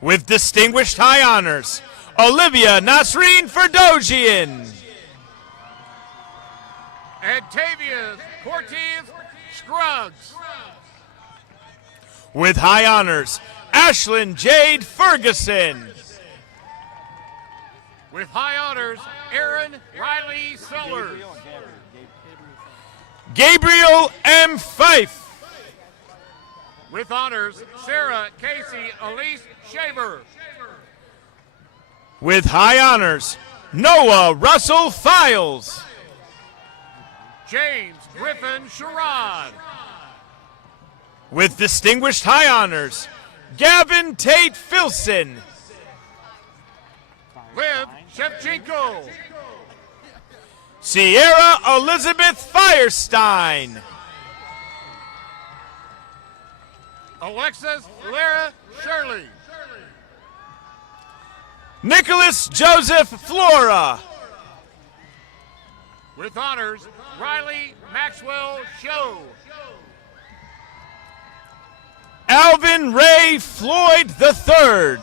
With distinguished high honors, Olivia Nasreen Ferdojian. Antavius Cortez Scruggs. With high honors, Ashlyn Jade Ferguson. With high honors, Aaron Riley Sellers. Gabriel M. Fife. With honors, Sarah Casey Elise Shaver. With high honors, Noah Russell Files. James Griffin Sherrod. With distinguished high honors, Gavin Tate Filson. Liv Shevchenko. Sierra Elizabeth Firestein. Alexis Lara Shirley. Nicholas Joseph Flora. With honors, Riley Maxwell Show. Alvin Ray Floyd III.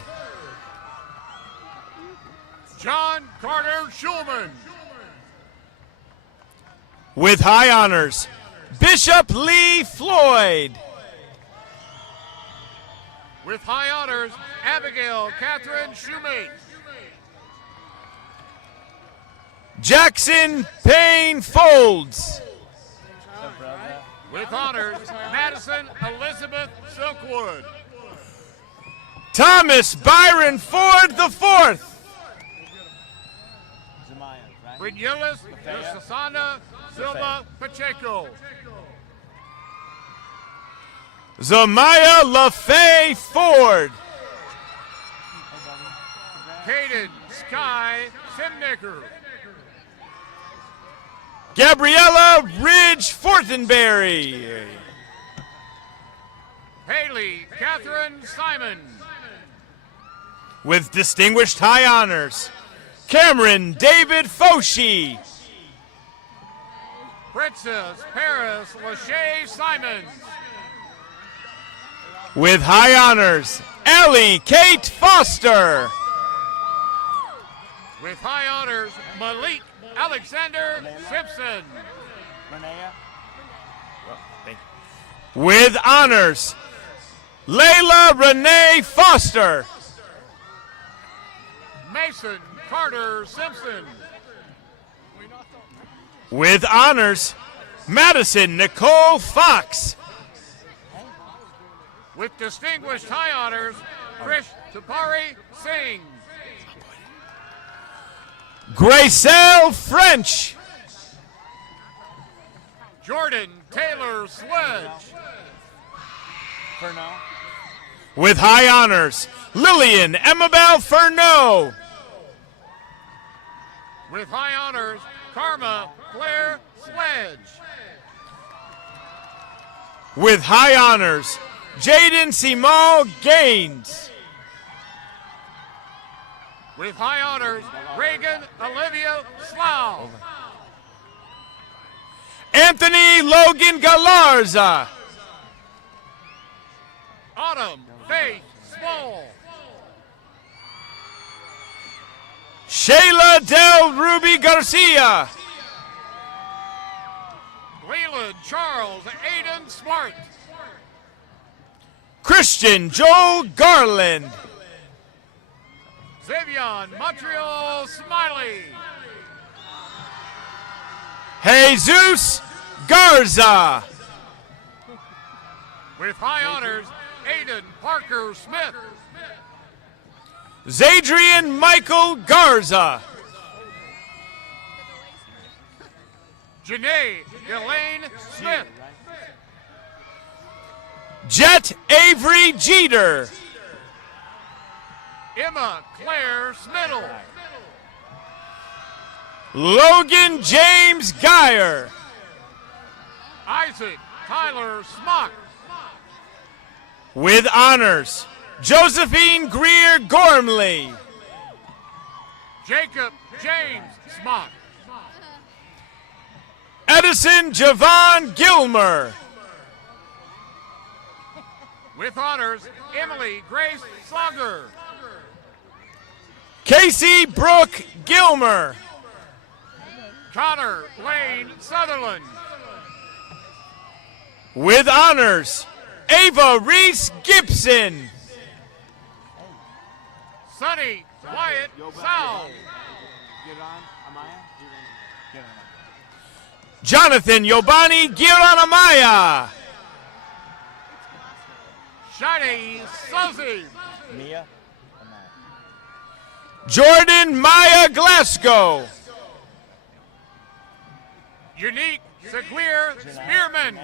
John Carter Schulman. With high honors, Bishop Lee Floyd. With high honors, Abigail Catherine Shoemate. Jackson Payne Folds. With honors, Madison Elizabeth Silkwood. Thomas Byron Ford IV. Brigillis Susana Silva Pacheco. Zamaya LaFay Ford. Caden Sky Simnicker. Gabriella Ridge Fortenberry. Haley Catherine Simon. With distinguished high honors, Cameron David Foshi. Princess Paris Lachey Simons. With high honors, Ellie Kate Foster. With high honors, Malik Alexander Simpson. With honors, Layla Renee Foster. Mason Carter Simpson. With honors, Madison Nicole Fox. With distinguished high honors, Krish Tapari Singh. Gracelle French. Jordan Taylor Sledge. With high honors, Lillian Emmabel Furneaux. With high honors, Karma Claire Sledge. With high honors, Jaden Simone Gaines. With high honors, Reagan Olivia Slough. Anthony Logan Galarza. Autumn Faith Small. Shayla Del Ruby Garcia. Leland Charles Aiden Smart. Christian Joel Garland. Xavion Montreal Smiley. Jesus Garza. With high honors, Aiden Parker Smith. Zadrian Michael Garza. Janae Elaine Smith. Jet Avery Jeter. Emma Claire Smittle. Logan James Geyer. Isaac Tyler Smock. With honors, Josephine Greer Gormley. Jacob James Smock. Edison Javon Gilmer. With honors, Emily Grace Slugger. Casey Brooke Gilmer. Connor Lane Sutherland. With honors, Ava Reese Gibson. Sonny Wyatt Sowell. Jonathan Yobani Giranamaya. Shiny Suzy. Mia. Jordan Maya Glasgow. Unique Seguir Spearman.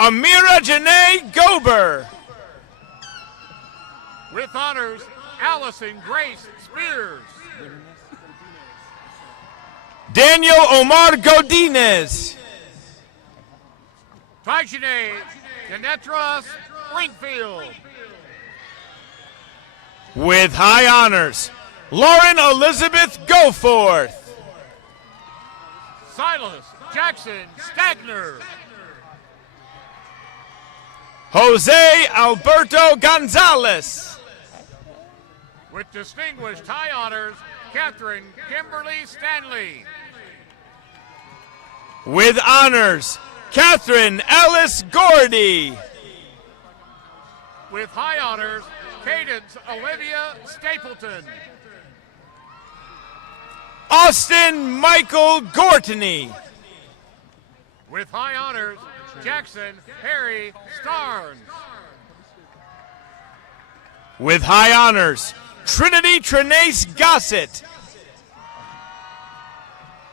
Amira Janae Gober. With honors, Allison Grace Spears. Daniel Omar Godinez. Taishine Denetra Springfield. With high honors, Lauren Elizabeth Goforth. Silas Jackson Stagner. Jose Alberto Gonzalez. With distinguished high honors, Catherine Kimberly Stanley. With honors, Catherine Ellis Gordy. With high honors, Cadence Olivia Stapleton. Austin Michael Gortney. With high honors, Jackson Harry Starnes. With high honors, Trinity Trenace Gossett.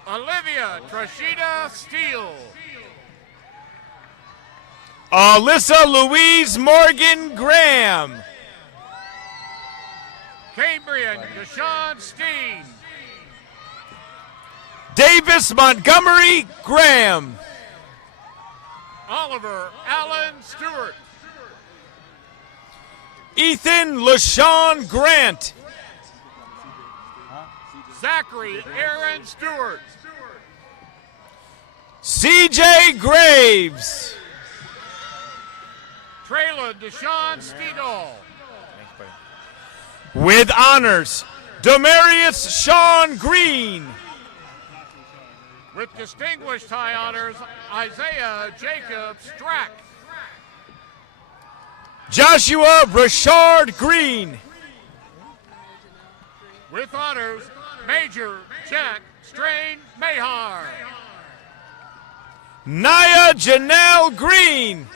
Olivia Trashida Steele. Alyssa Louise Morgan Graham. Cambrian Deshaun Steen. Davis Montgomery Graham. Oliver Allen Stewart. Ethan LaShawn Grant. Zachary Aaron Stewart. CJ Graves. Traylon Deshaun Steedall. With honors, Demarius Sean Green. With distinguished high honors, Isaiah Jacob Strack. Joshua Rashard Green. With honors, Major Jack Strain Mahar. Naya Janelle Green.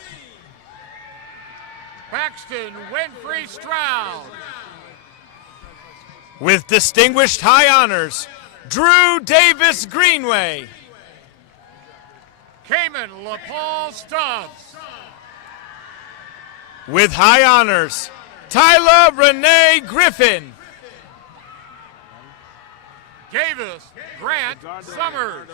Paxton Winfrey Stroud. With distinguished high honors, Drew Davis Greenway. Cayman LaPaul Stubbs. With high honors, Tyler Renee Griffin. Davis Grant Summers.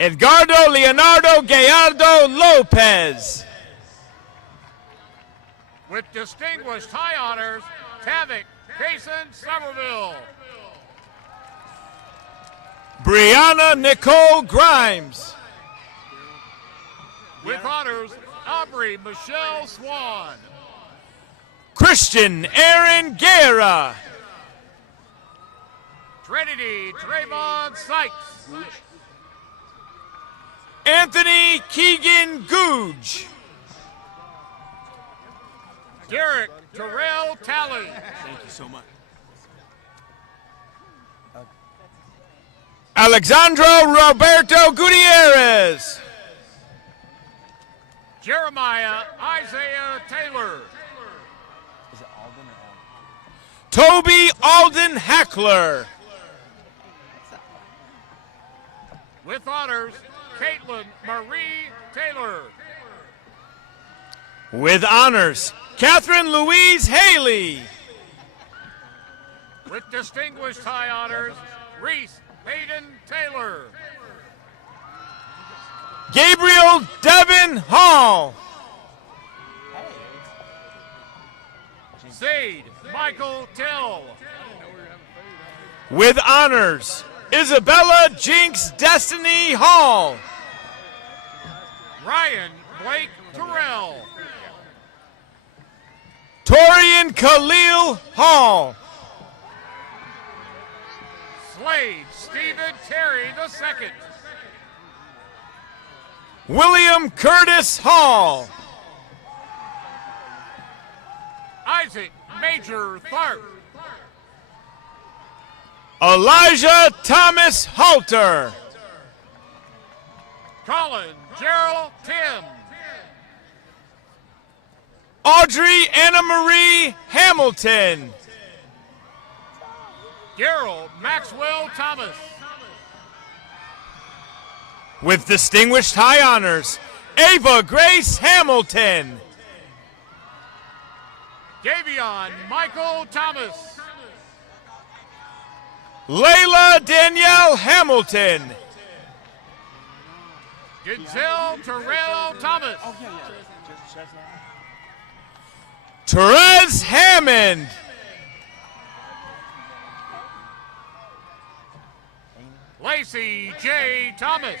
Edgardo Leonardo Gallardo Lopez. With distinguished high honors, Tavik Payson Somerville. Brianna Nicole Grimes. With honors, Aubrey Michelle Swan. Christian Aaron Guerra. Trinity Trayvon Sykes. Anthony Keegan Googe. Derek Terrell Talley. Thank you so much. Alexandro Roberto Gutierrez. Jeremiah Isaiah Taylor. Is it Alden or Toby Alden Hackler. With honors, Caitlin Marie Taylor. With honors, Catherine Louise Haley. With distinguished high honors, Reese Hayden Taylor. Gabriel Devin Hall. Zade Michael Till. With honors, Isabella Jinx Destiny Hall. Ryan Blake Terrell. Torian Khalil Hall. Slade Stephen Terry II. William Curtis Hall. Isaac Major Tharp. Elijah Thomas Halter. Colin Gerald Tim. Audrey Anna Marie Hamilton. Gerald Maxwell Thomas. With distinguished high honors, Ava Grace Hamilton. Davion Michael Thomas. Layla Danielle Hamilton. Denzel Terrell Thomas. Therese Hammond. Lacey J. Thomas.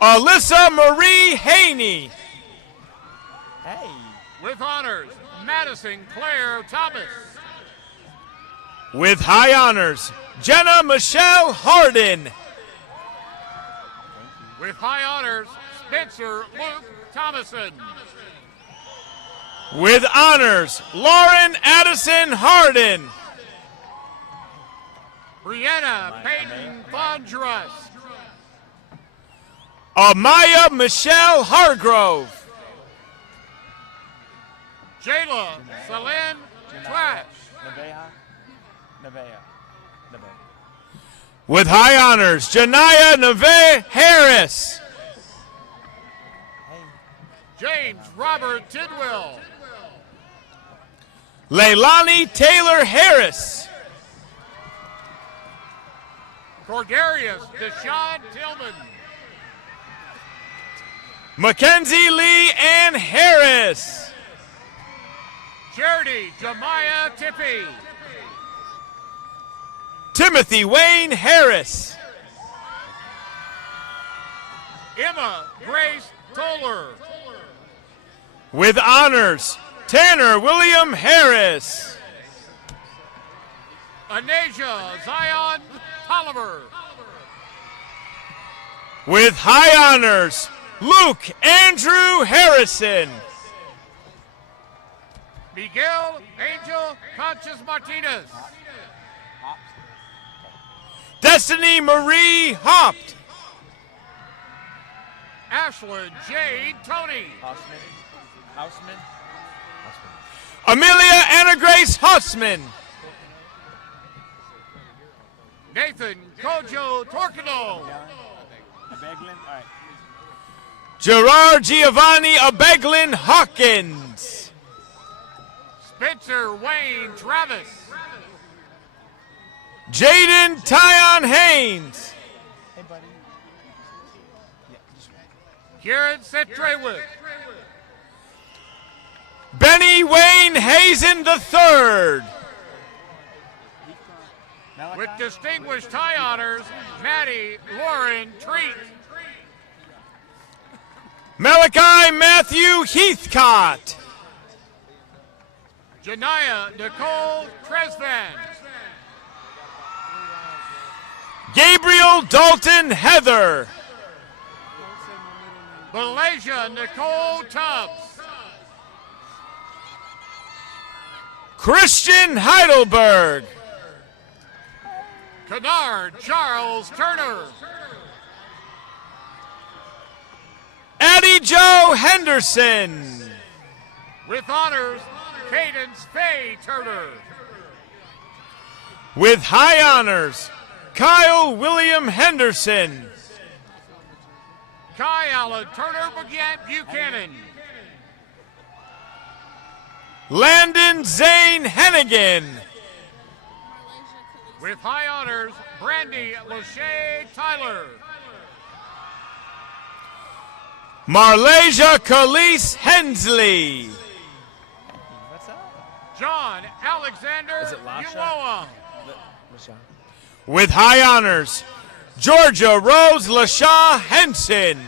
Alyssa Marie Haney. Hey. With honors, Madison Claire Thomas. With high honors, Jenna Michelle Harden. With high honors, Spencer Luke Thomason. With honors, Lauren Addison Harden. Brianna Peyton Fondrus. Amaya Michelle Hargrove. Jayla Celine Trash. With high honors, Janaya Neve Harris. James Robert Tidwell. Leilani Taylor Harris. Cordarius Deshaun Tillman. Mackenzie Lee Ann Harris. Charity Jemiah Tippy. Timothy Wayne Harris. Emma Grace Toller. With honors, Tanner William Harris. Anasia Zion Tolliver. With high honors, Luke Andrew Harrison. Miguel Angel Conchas Martinez. Destiny Marie Hopt. Ashlyn Jade Tony. Houseman. Amelia Anna Grace Hussman. Nathan Kojo Torcano. Gerard Giovanni Abeglin Hawkins. Spencer Wayne Travis. Jaden Tyon Haynes. Hey, buddy. Kieran Setrewick. Benny Wayne Hazen III. With distinguished high honors, Maddie Lauren Treat. Malachi Matthew Heathcott. Janaya Nicole Tresvan. Gabriel Dalton Heather. Malaysia Nicole Tubbs. Christian Heidelberg. Kennard Charles Turner. Addie Joe Henderson. With honors, Cadence Faye Turner. With high honors, Kyle William Henderson. Kai Allen Turner Buchanan. Landon Zane Hennigan. With high honors, Brandy Lachey Tyler. Marlasia Khalees Hensley. John Alexander Uoa. With high honors, Georgia Rose LaShaw Henson.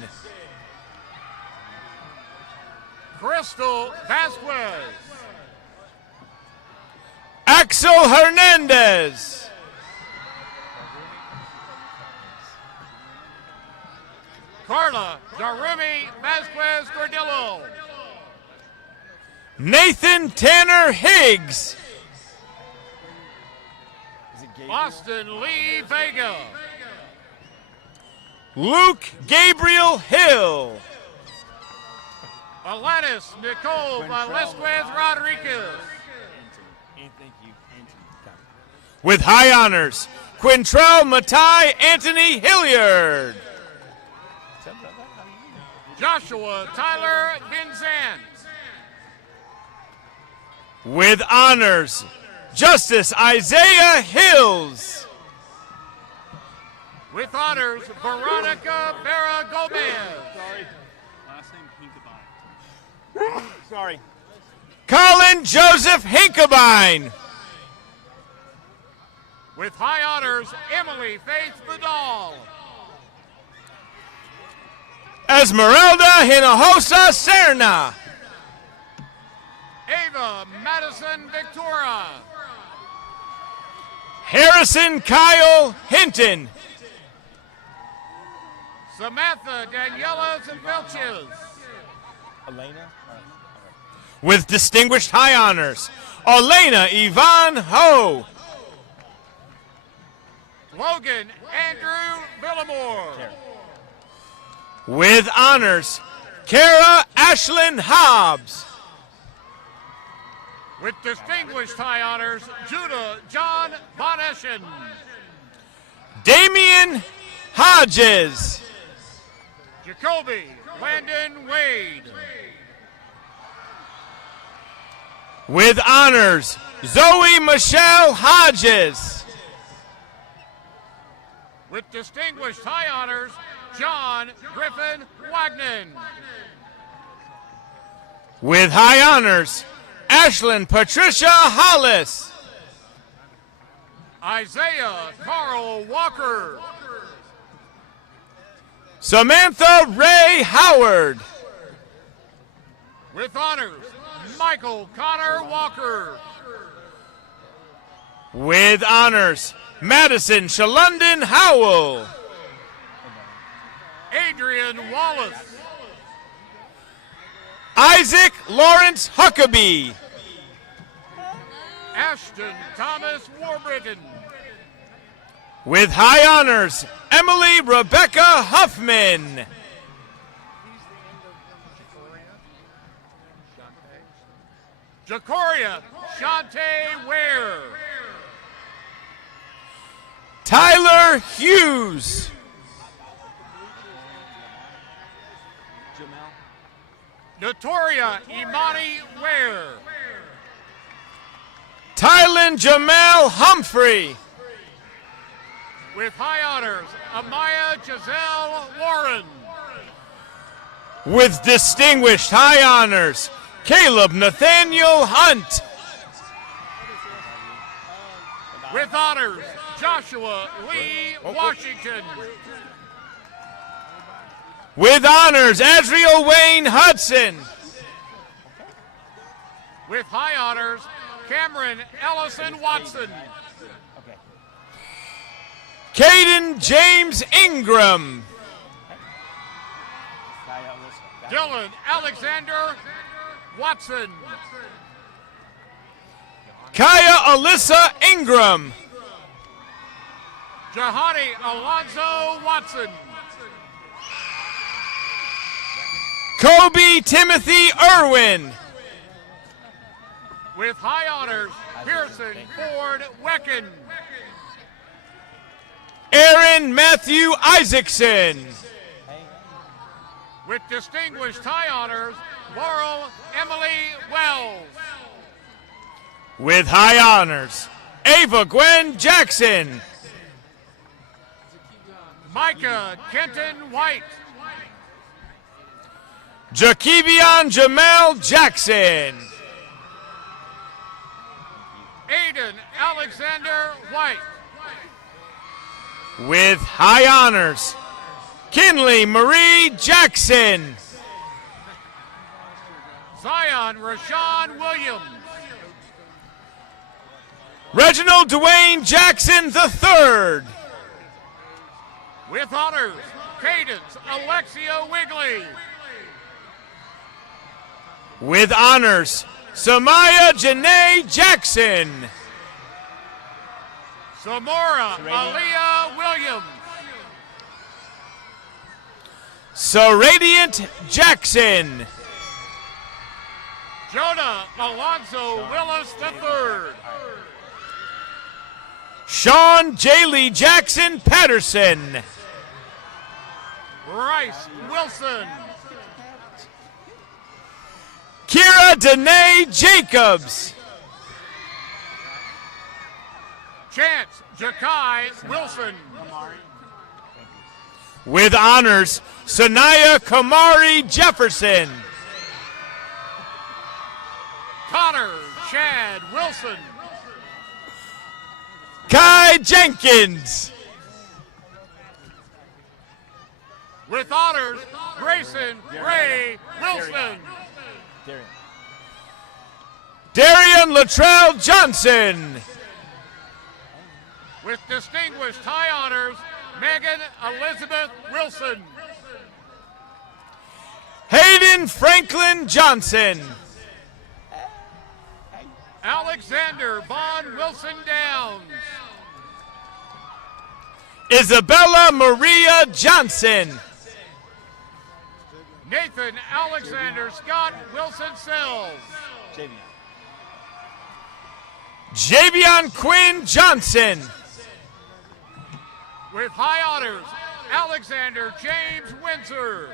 Crystal Vasquez. Axel Hernandez. Carla Darumi Vasquez Gordillo. Nathan Tanner Higgs. Austin Lee Vega. Luke Gabriel Hill. Alanis Nicole Velasquez Rodriguez. With high honors, Quintrell Matai Anthony Hilliard. Joshua Tyler Vinzant. With honors, Justice Isaiah Hills. With honors, Veronica Vera Gomez. Last name Hinkabine. Sorry. Colin Joseph Hinkabine. With high honors, Emily Faith Vidal. Esmeralda Hinojosa Serna. Ava Madison Victoria. Harrison Kyle Hinton. Samantha Daniela Vilches. Elena. With distinguished high honors, Elena Yvonne Ho. Logan Andrew Villamore. With honors, Kara Ashlyn Hobbs. With distinguished high honors, Judah John Von Eschen. Damian Hodges. Jacoby Landon Wade. With honors, Zoe Michelle Hodges. With distinguished high honors, John Griffin Wagner. With high honors, Ashlyn Patricia Hollis. Isaiah Carl Walker. Samantha Ray Howard. With honors, Michael Connor Walker. With honors, Madison Shalundon Howell. Adrian Wallace. Isaac Lawrence Huckabee. Ashton Thomas Warburton. With high honors, Emily Rebecca Huffman. Jacoria Shante Ware. Tyler Hughes. Notoria Imani Ware. Tylen Jamal Humphrey. With high honors, Amaya Giselle Warren. With distinguished high honors, Caleb Nathaniel Hunt. With honors, Joshua Lee Washington. With honors, Azriel Wayne Hudson. With high honors, Cameron Ellison Watson. Caden James Ingram. Dylan Alexander Watson. Kaya Alyssa Ingram. Jahani Alonzo Watson. Kobe Timothy Irwin. With high honors, Pearson Ford Wecken. Aaron Matthew Isaacson. With distinguished high honors, Laurel Emily Wells. With high honors, Ava Gwen Jackson. Micah Kenton White. Jakevion Jamel Jackson. Aiden Alexander White. With high honors, Kinley Marie Jackson. Zion Rashawn Williams. Reginald Dwayne Jackson III. With honors, Cadence Alexia Wigley. With honors, Samaya Janae Jackson. Samora Aaliyah Williams. Saradiant Jackson. Jonah Alonzo Willis III. Sean J. Jackson Patterson. Bryce Wilson. Kira Danae Jacobs. Chance Jakai Wilson. With honors, Sanaya Kamari Jefferson. Connor Chad Wilson. Kai Jenkins. With honors, Grayson Ray Wilson. Darian Latrell Johnson. With distinguished high honors, Megan Elizabeth Wilson. Hayden Franklin Johnson. Alexander Vaughn Wilson Downs. Isabella Maria Johnson. Nathan Alexander Scott Wilson Sells. Javion Quinn Johnson. With high honors, Alexander James Windsor.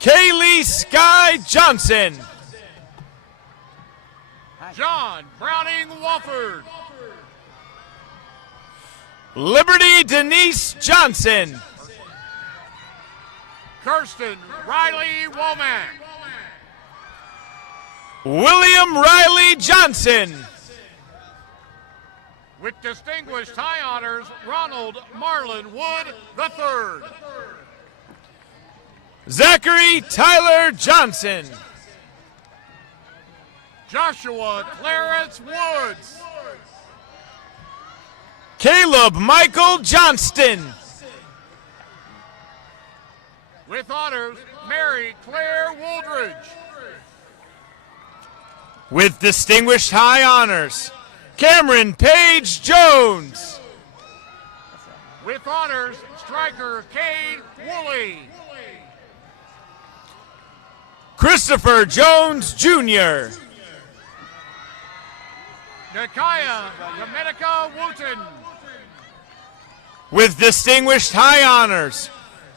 Kaylee Sky Johnson. John Browning Wofford. Liberty Denise Johnson. Kirsten Riley Womack. William Riley Johnson. With distinguished high honors, Ronald Marlon Wood III. Zachary Tyler Johnson. Joshua Clarence Woods. Caleb Michael Johnston. With honors, Mary Claire Wooldridge. With distinguished high honors, Cameron Page Jones. With honors, striker Cade Woolley. Christopher Jones Jr. Nakaya Dominica Wooten. With distinguished high honors,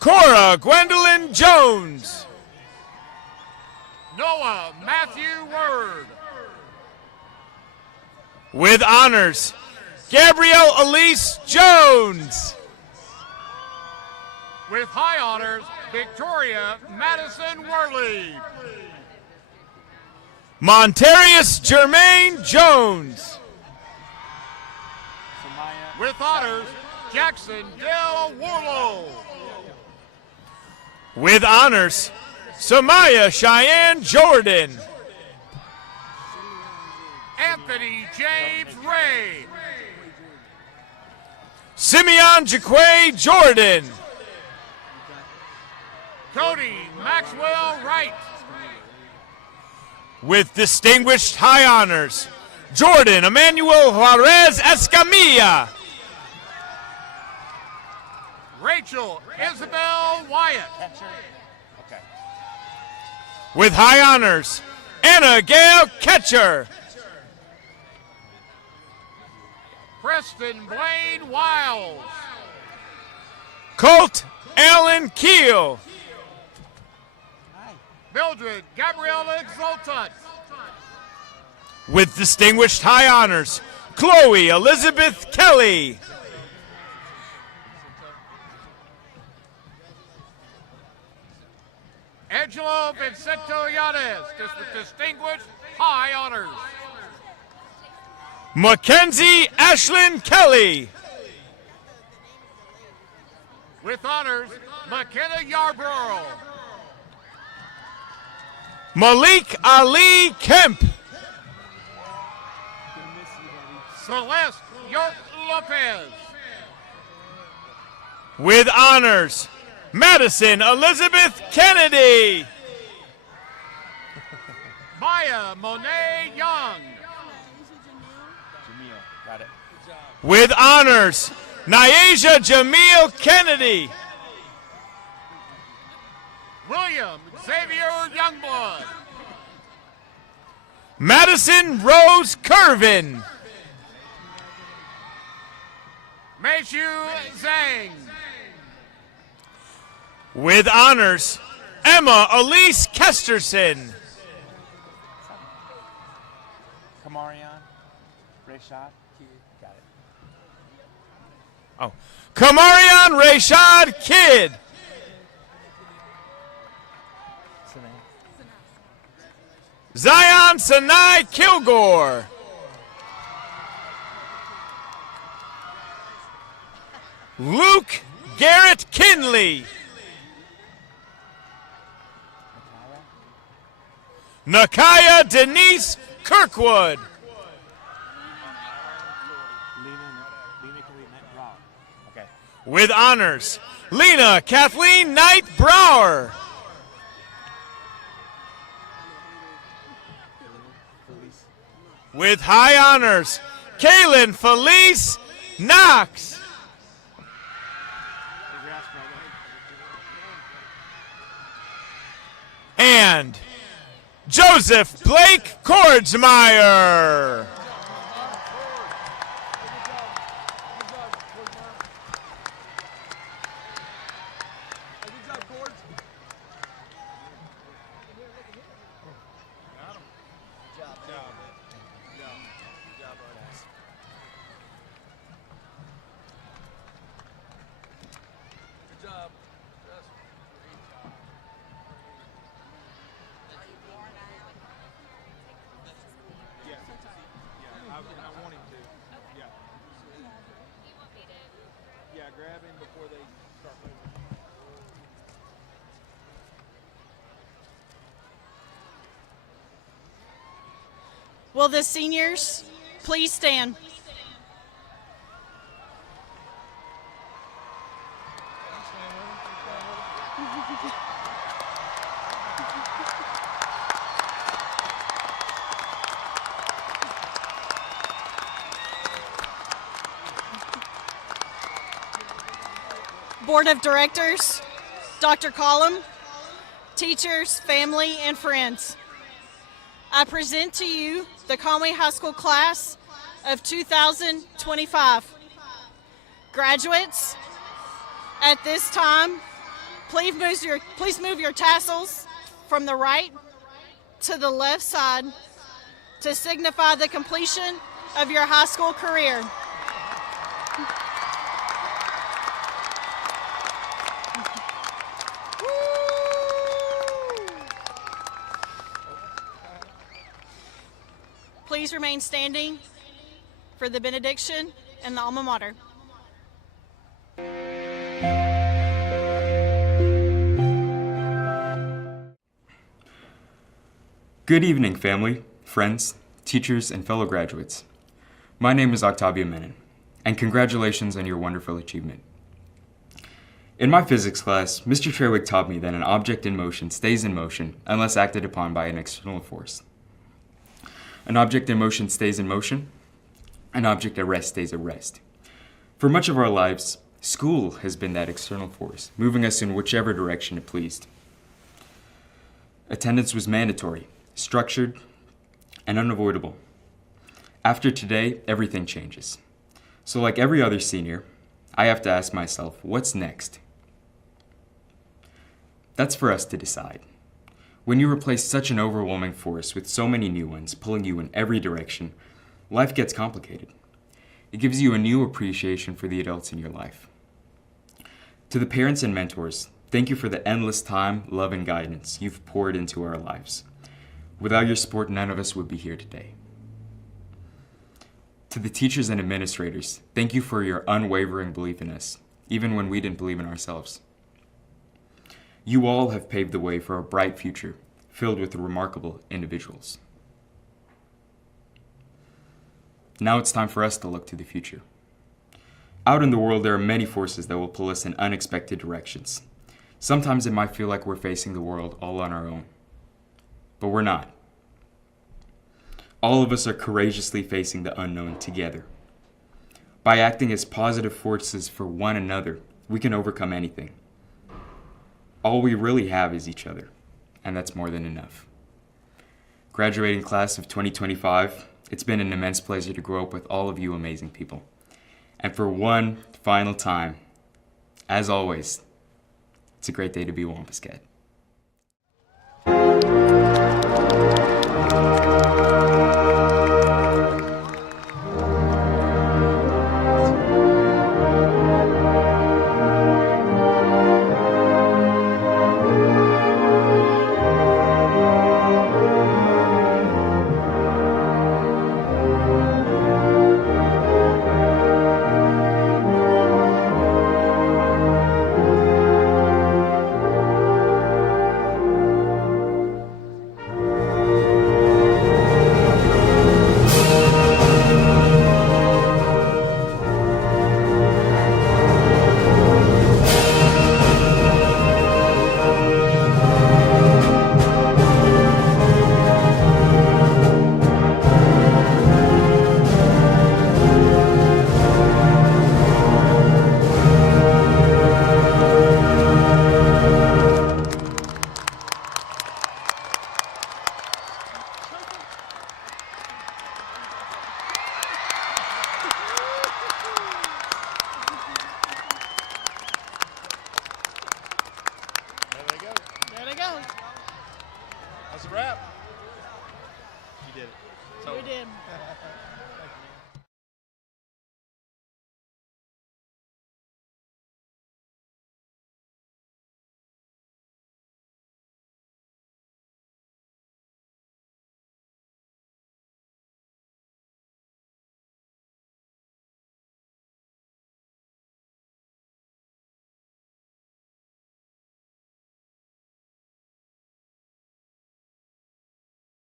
Cora Gwendolyn Jones. Noah Matthew Word. With honors, Gabrielle Elise Jones. With high honors, Victoria Madison Worley. Montarius Jermaine Jones. With honors, Jackson Del Warlow. With honors, Samaya Cheyenne Jordan. Anthony James Ray. Simeon Jaquay Jordan. Cody Maxwell Wright. With distinguished high honors, Jordan Emmanuel Juarez Escamilla. Rachel Isabel Wyatt. With high honors, Anna Gail Ketcher. Preston Blaine Wiles. Colt Allen Keel. Mildred Gabriella Exultant. With distinguished high honors, Chloe Elizabeth Kelly. Angelo Vincento Yanez, with distinguished high honors. Mackenzie Ashlyn Kelly. With honors, McKenna Yarborough. Malik Ali Kemp. Celeste Yoke Lopez. With honors, Madison Elizabeth Kennedy. Maya Monet Young. With honors, Nyasia Jamil Kennedy. William Xavier Youngblood. Madison Rose Curvin. Meishu Zhang. With honors, Emma Elise Kesterson. Kamarion, Rashad, got it. Oh, Kamarion Rashad Kidd. Zion Sanai Kilgore. Luke Garrett Kinley. Nakaya Denise Kirkwood. With honors, Lena Kathleen Knight Brower. With high honors, Kaylin Felice Knox. And Joseph Blake Kordsmeyer. Will the seniors please stand? Board of Directors, Dr. Collum, teachers, family, and friends. I present to you the Conway High School class of 2025. Graduates, at this time, please move your tassels from the right to the left side to signify the completion of your high school career. Please remain standing for the benediction and the alma mater. Good evening, family, friends, teachers, and fellow graduates. My name is Octavia Menon, and congratulations on your wonderful achievement. In my physics class, Mr. Trewick taught me that an object in motion stays in motion unless acted upon by an external force. An object in motion stays in motion. An object at rest stays at rest. For much of our lives, school has been that external force, moving us in whichever direction it pleased. Attendance was mandatory, structured, and unavoidable. After today, everything changes. So like every other senior, I have to ask myself, what's next? That's for us to decide. When you replace such an overwhelming force with so many new ones pulling you in every direction, life gets complicated. It gives you a new appreciation for the adults in your life. To the parents and mentors, thank you for the endless time, love, and guidance you've poured into our lives. Without your support, none of us would be here today. To the teachers and administrators, thank you for your unwavering belief in us, even when we didn't believe in ourselves. You all have paved the way for a bright future, filled with remarkable individuals. Now it's time for us to look to the future. Out in the world, there are many forces that will pull us in unexpected directions. Sometimes it might feel like we're facing the world all on our own, but we're not. All of us are courageously facing the unknown together. By acting as positive forces for one another, we can overcome anything. All we really have is each other, and that's more than enough. Graduating class of 2025, it's been an immense pleasure to grow up with all of you amazing people. And for one final time, as always, it's a great day to be a Wampus Cat. There they go. That's a wrap. You did it. We did.